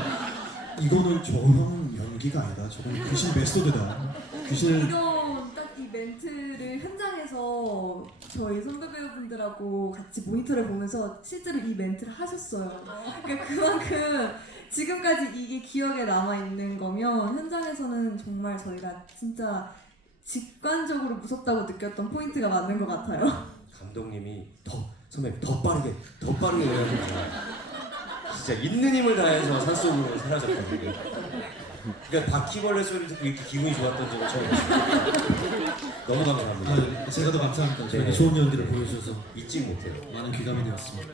이거는 저 형 연기가 아니다. 저건 귀신 메소드다. 귀신을 이거 딱 이 멘트를 현장에서 저희 선배 배우분들하고 같이 모니터를 보면서 실제로 이 멘트를 하셨어요. 그러니까 그만큼 지금까지 이게 기억에 남아 있는 거면 현장에서는 정말 저희가 진짜 직관적으로 무섭다고 느꼈던 포인트가 맞는 것 같아요. 감독님이 선배님 더 빠르게 해야 진짜 있는 힘을 다해서 산속으로 사라졌거든요. 그러니까 바퀴벌레 소리 듣고 이렇게 기분이 좋았던 적은 처음이에요. 너무 감사합니다. 제가 더 감사합니다. 저에게 네. 좋은 연기를 보여주셔서 잊지 못해요. 많은 귀감이 되었습니다.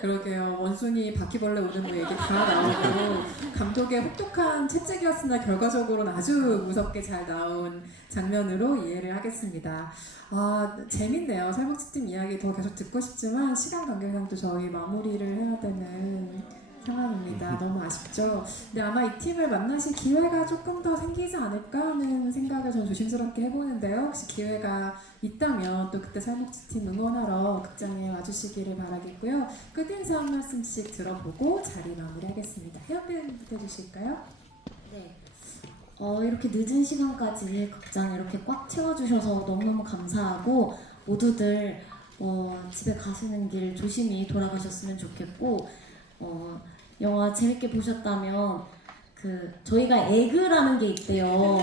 그러게요. 원숭이 바퀴벌레 오는 뭐 얘기 다 나오고 감독의 혹독한 채찍이었으나 결과적으로는 아주 무섭게 잘 나온 장면으로 이해를 하겠습니다. 아, 재밌네요. 살목치팀 이야기 더 계속 듣고 싶지만 시간 관계상 또 저희 마무리를 해야 되는 상황입니다. 너무 아쉽죠. 근데 아마 이 팀을 만나실 기회가 조금 더 생기지 않을까 하는 생각을 전 조심스럽게 해보는데요. 혹시 기회가 있다면 또 그때 살목치팀 응원하러 극장에 와주시기를 바라겠고요. 끝인사 한 말씀씩 들어보고 자리 마무리하겠습니다. 헤어밴드 해주실까요? 네. 이렇게 늦은 시간까지 극장 이렇게 꽉 채워주셔서 너무너무 감사하고 모두들 집에 가시는 길 조심히 돌아가셨으면 좋겠고 영화 재밌게 보셨다면 저희가 에그라는 게 있대요.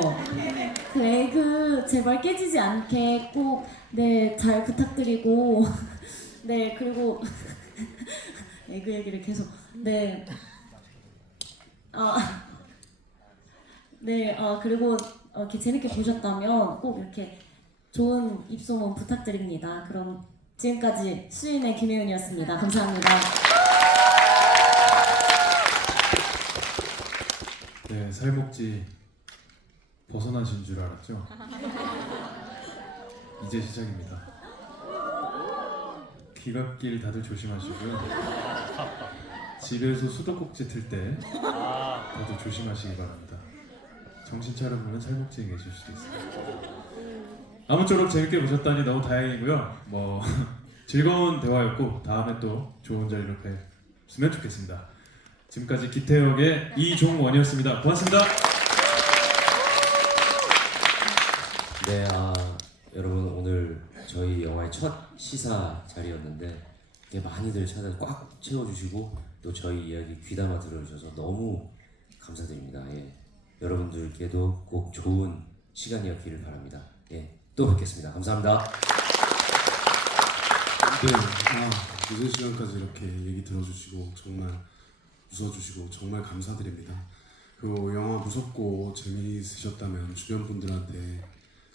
그 에그 제발 깨지지 않게 꼭 잘 부탁드리고 네 그리고 에그 얘기를 계속 그리고 이렇게 재밌게 보셨다면 꼭 이렇게 좋은 입소문 부탁드립니다. 그럼 지금까지 수인의 김혜윤이었습니다. 감사합니다. 네, 살목지 벗어나신 줄 알았죠? 이제 시작입니다. 귀갓길 다들 조심하시고요. 집에서 수도꼭지 틀 때 다들 조심하시기 바랍니다. 정신 차려보면 살목지에 계실 수도 있어요. 아무쪼록 재밌게 보셨다니 너무 다행이고요. 즐거운 대화였고 다음에 또 좋은 자리로 뵀으면 좋겠습니다. 지금까지 기태역의 이종원이었습니다. 고맙습니다. 네, 여러분 오늘 저희 영화의 첫 시사 자리였는데 이렇게 많이들 찾아 꽉 채워주시고 또 저희 이야기 귀담아 들어주셔서 너무 감사드립니다. 예, 여러분들께도 꼭 좋은 시간이었기를 바랍니다. 예, 또 뵙겠습니다. 감사합니다. 네, 늦은 시간까지 이렇게 얘기 들어주시고 정말 웃어주시고 정말 감사드립니다. 그리고 영화 무섭고 재미있으셨다면 주변 분들한테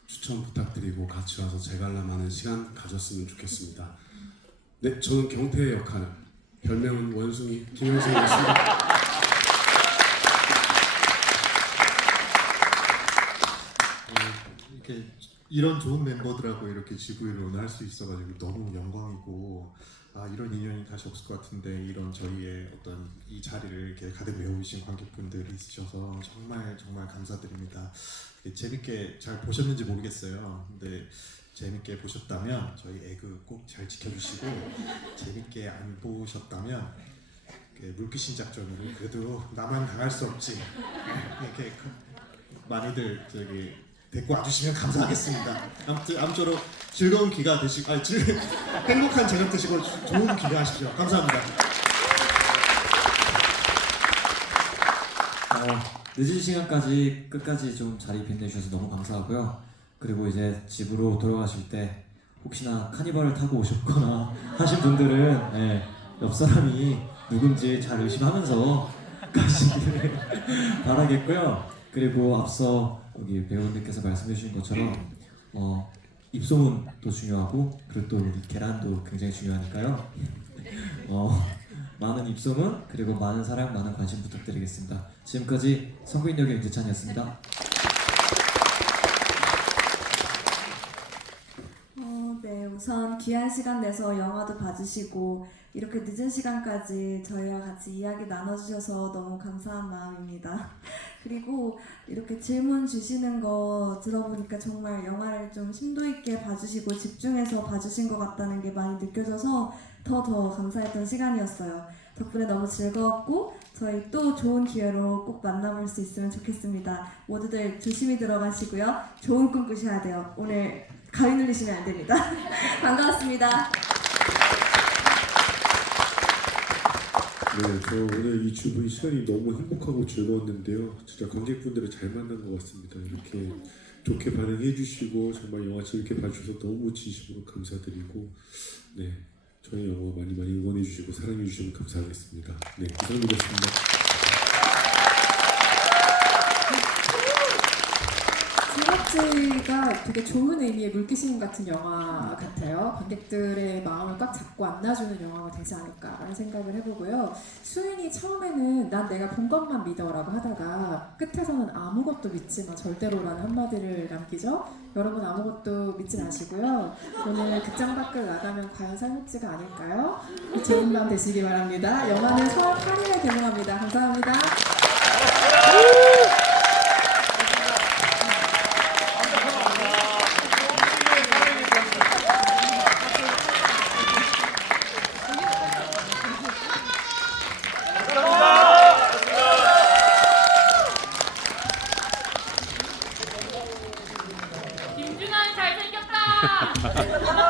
추천 부탁드리고 같이 와서 재관람하는 시간 가졌으면 좋겠습니다. 네, 저는 경태의 역할, 별명은 원숭이 김영승이었습니다. 이렇게 이런 좋은 멤버들하고 이렇게 GV를 오늘 할 수 있어가지고 너무 영광이고 이런 인연이 다시 없을 것 같은데 이런 저희의 어떤 이 자리를 이렇게 가득 메우신 관객분들이 있으셔서 정말 정말 감사드립니다. 재밌게 잘 보셨는지 모르겠어요. 근데 재밌게 보셨다면 저희 에그 꼭 잘 지켜주시고 재밌게 안 보셨다면 물귀신 작전으로 그래도 나만 당할 수 없지 이렇게 많이들 데리고 와주시면 감사하겠습니다. 아무쪼록 즐거운 귀가 되시고 행복한 저녁 되시고 좋은 귀가 하십시오. 감사합니다. 늦은 시간까지 끝까지 좀 자리 빛내주셔서 너무 감사하고요. 그리고 이제 집으로 돌아가실 때 혹시나 카니발을 타고 오셨거나 하신 분들은 옆 사람이 누군지 잘 의심하면서 가시기를 바라겠고요. 그리고 앞서 여기 배우님께서 말씀해 주신 것처럼 입소문도 중요하고 그리고 또 우리 계란도 굉장히 중요하니까요. 많은 입소문 그리고 많은 사랑 많은 관심 부탁드리겠습니다. 지금까지 성구인역의 임재찬이었습니다. 네, 우선 귀한 시간 내서 영화도 봐주시고 이렇게 늦은 시간까지 저희와 같이 이야기 나눠주셔서 너무 감사한 마음입니다. 그리고 이렇게 질문 주시는 거 들어보니까 정말 영화를 좀 심도 있게 봐주시고 집중해서 봐주신 것 같다는 게 많이 느껴져서 더 감사했던 시간이었어요. 덕분에 너무 즐거웠고 저희 또 좋은 기회로 꼭 만나볼 수 있으면 좋겠습니다. 모두들 조심히 들어가시고요. 좋은 꿈 꾸셔야 돼요. 오늘 가위 눌리시면 안 됩니다. 반가웠습니다. 네, 저 오늘 이 주부의 시간이 너무 행복하고 즐거웠는데요. 진짜 관객분들을 잘 만난 것 같습니다. 이렇게 좋게 반응해 주시고 정말 영화 재밌게 봐주셔서 너무 진심으로 감사드리고 네, 저희 영화 많이 응원해 주시고 사랑해 주시면 감사하겠습니다. 네, 이상이었습니다. 제작지가 되게 좋은 의미의 물귀신 같은 영화 같아요. 관객들의 마음을 꽉 잡고 안아주는 영화가 되지 않을까라는 생각을 해보고요. 수인이 처음에는 난 내가 본 것만 믿어라고 하다가 끝에서는 아무것도 믿지 마 절대로라는 한마디를 남기죠. 여러분 아무것도 믿지 마시고요. 오늘 극장 밖을 나가면 과연 살목지가 아닐까요? 좋은 밤 되시기 바랍니다. 영화는 4월 8일에 개봉합니다. 감사합니다. 김준환 잘생겼다.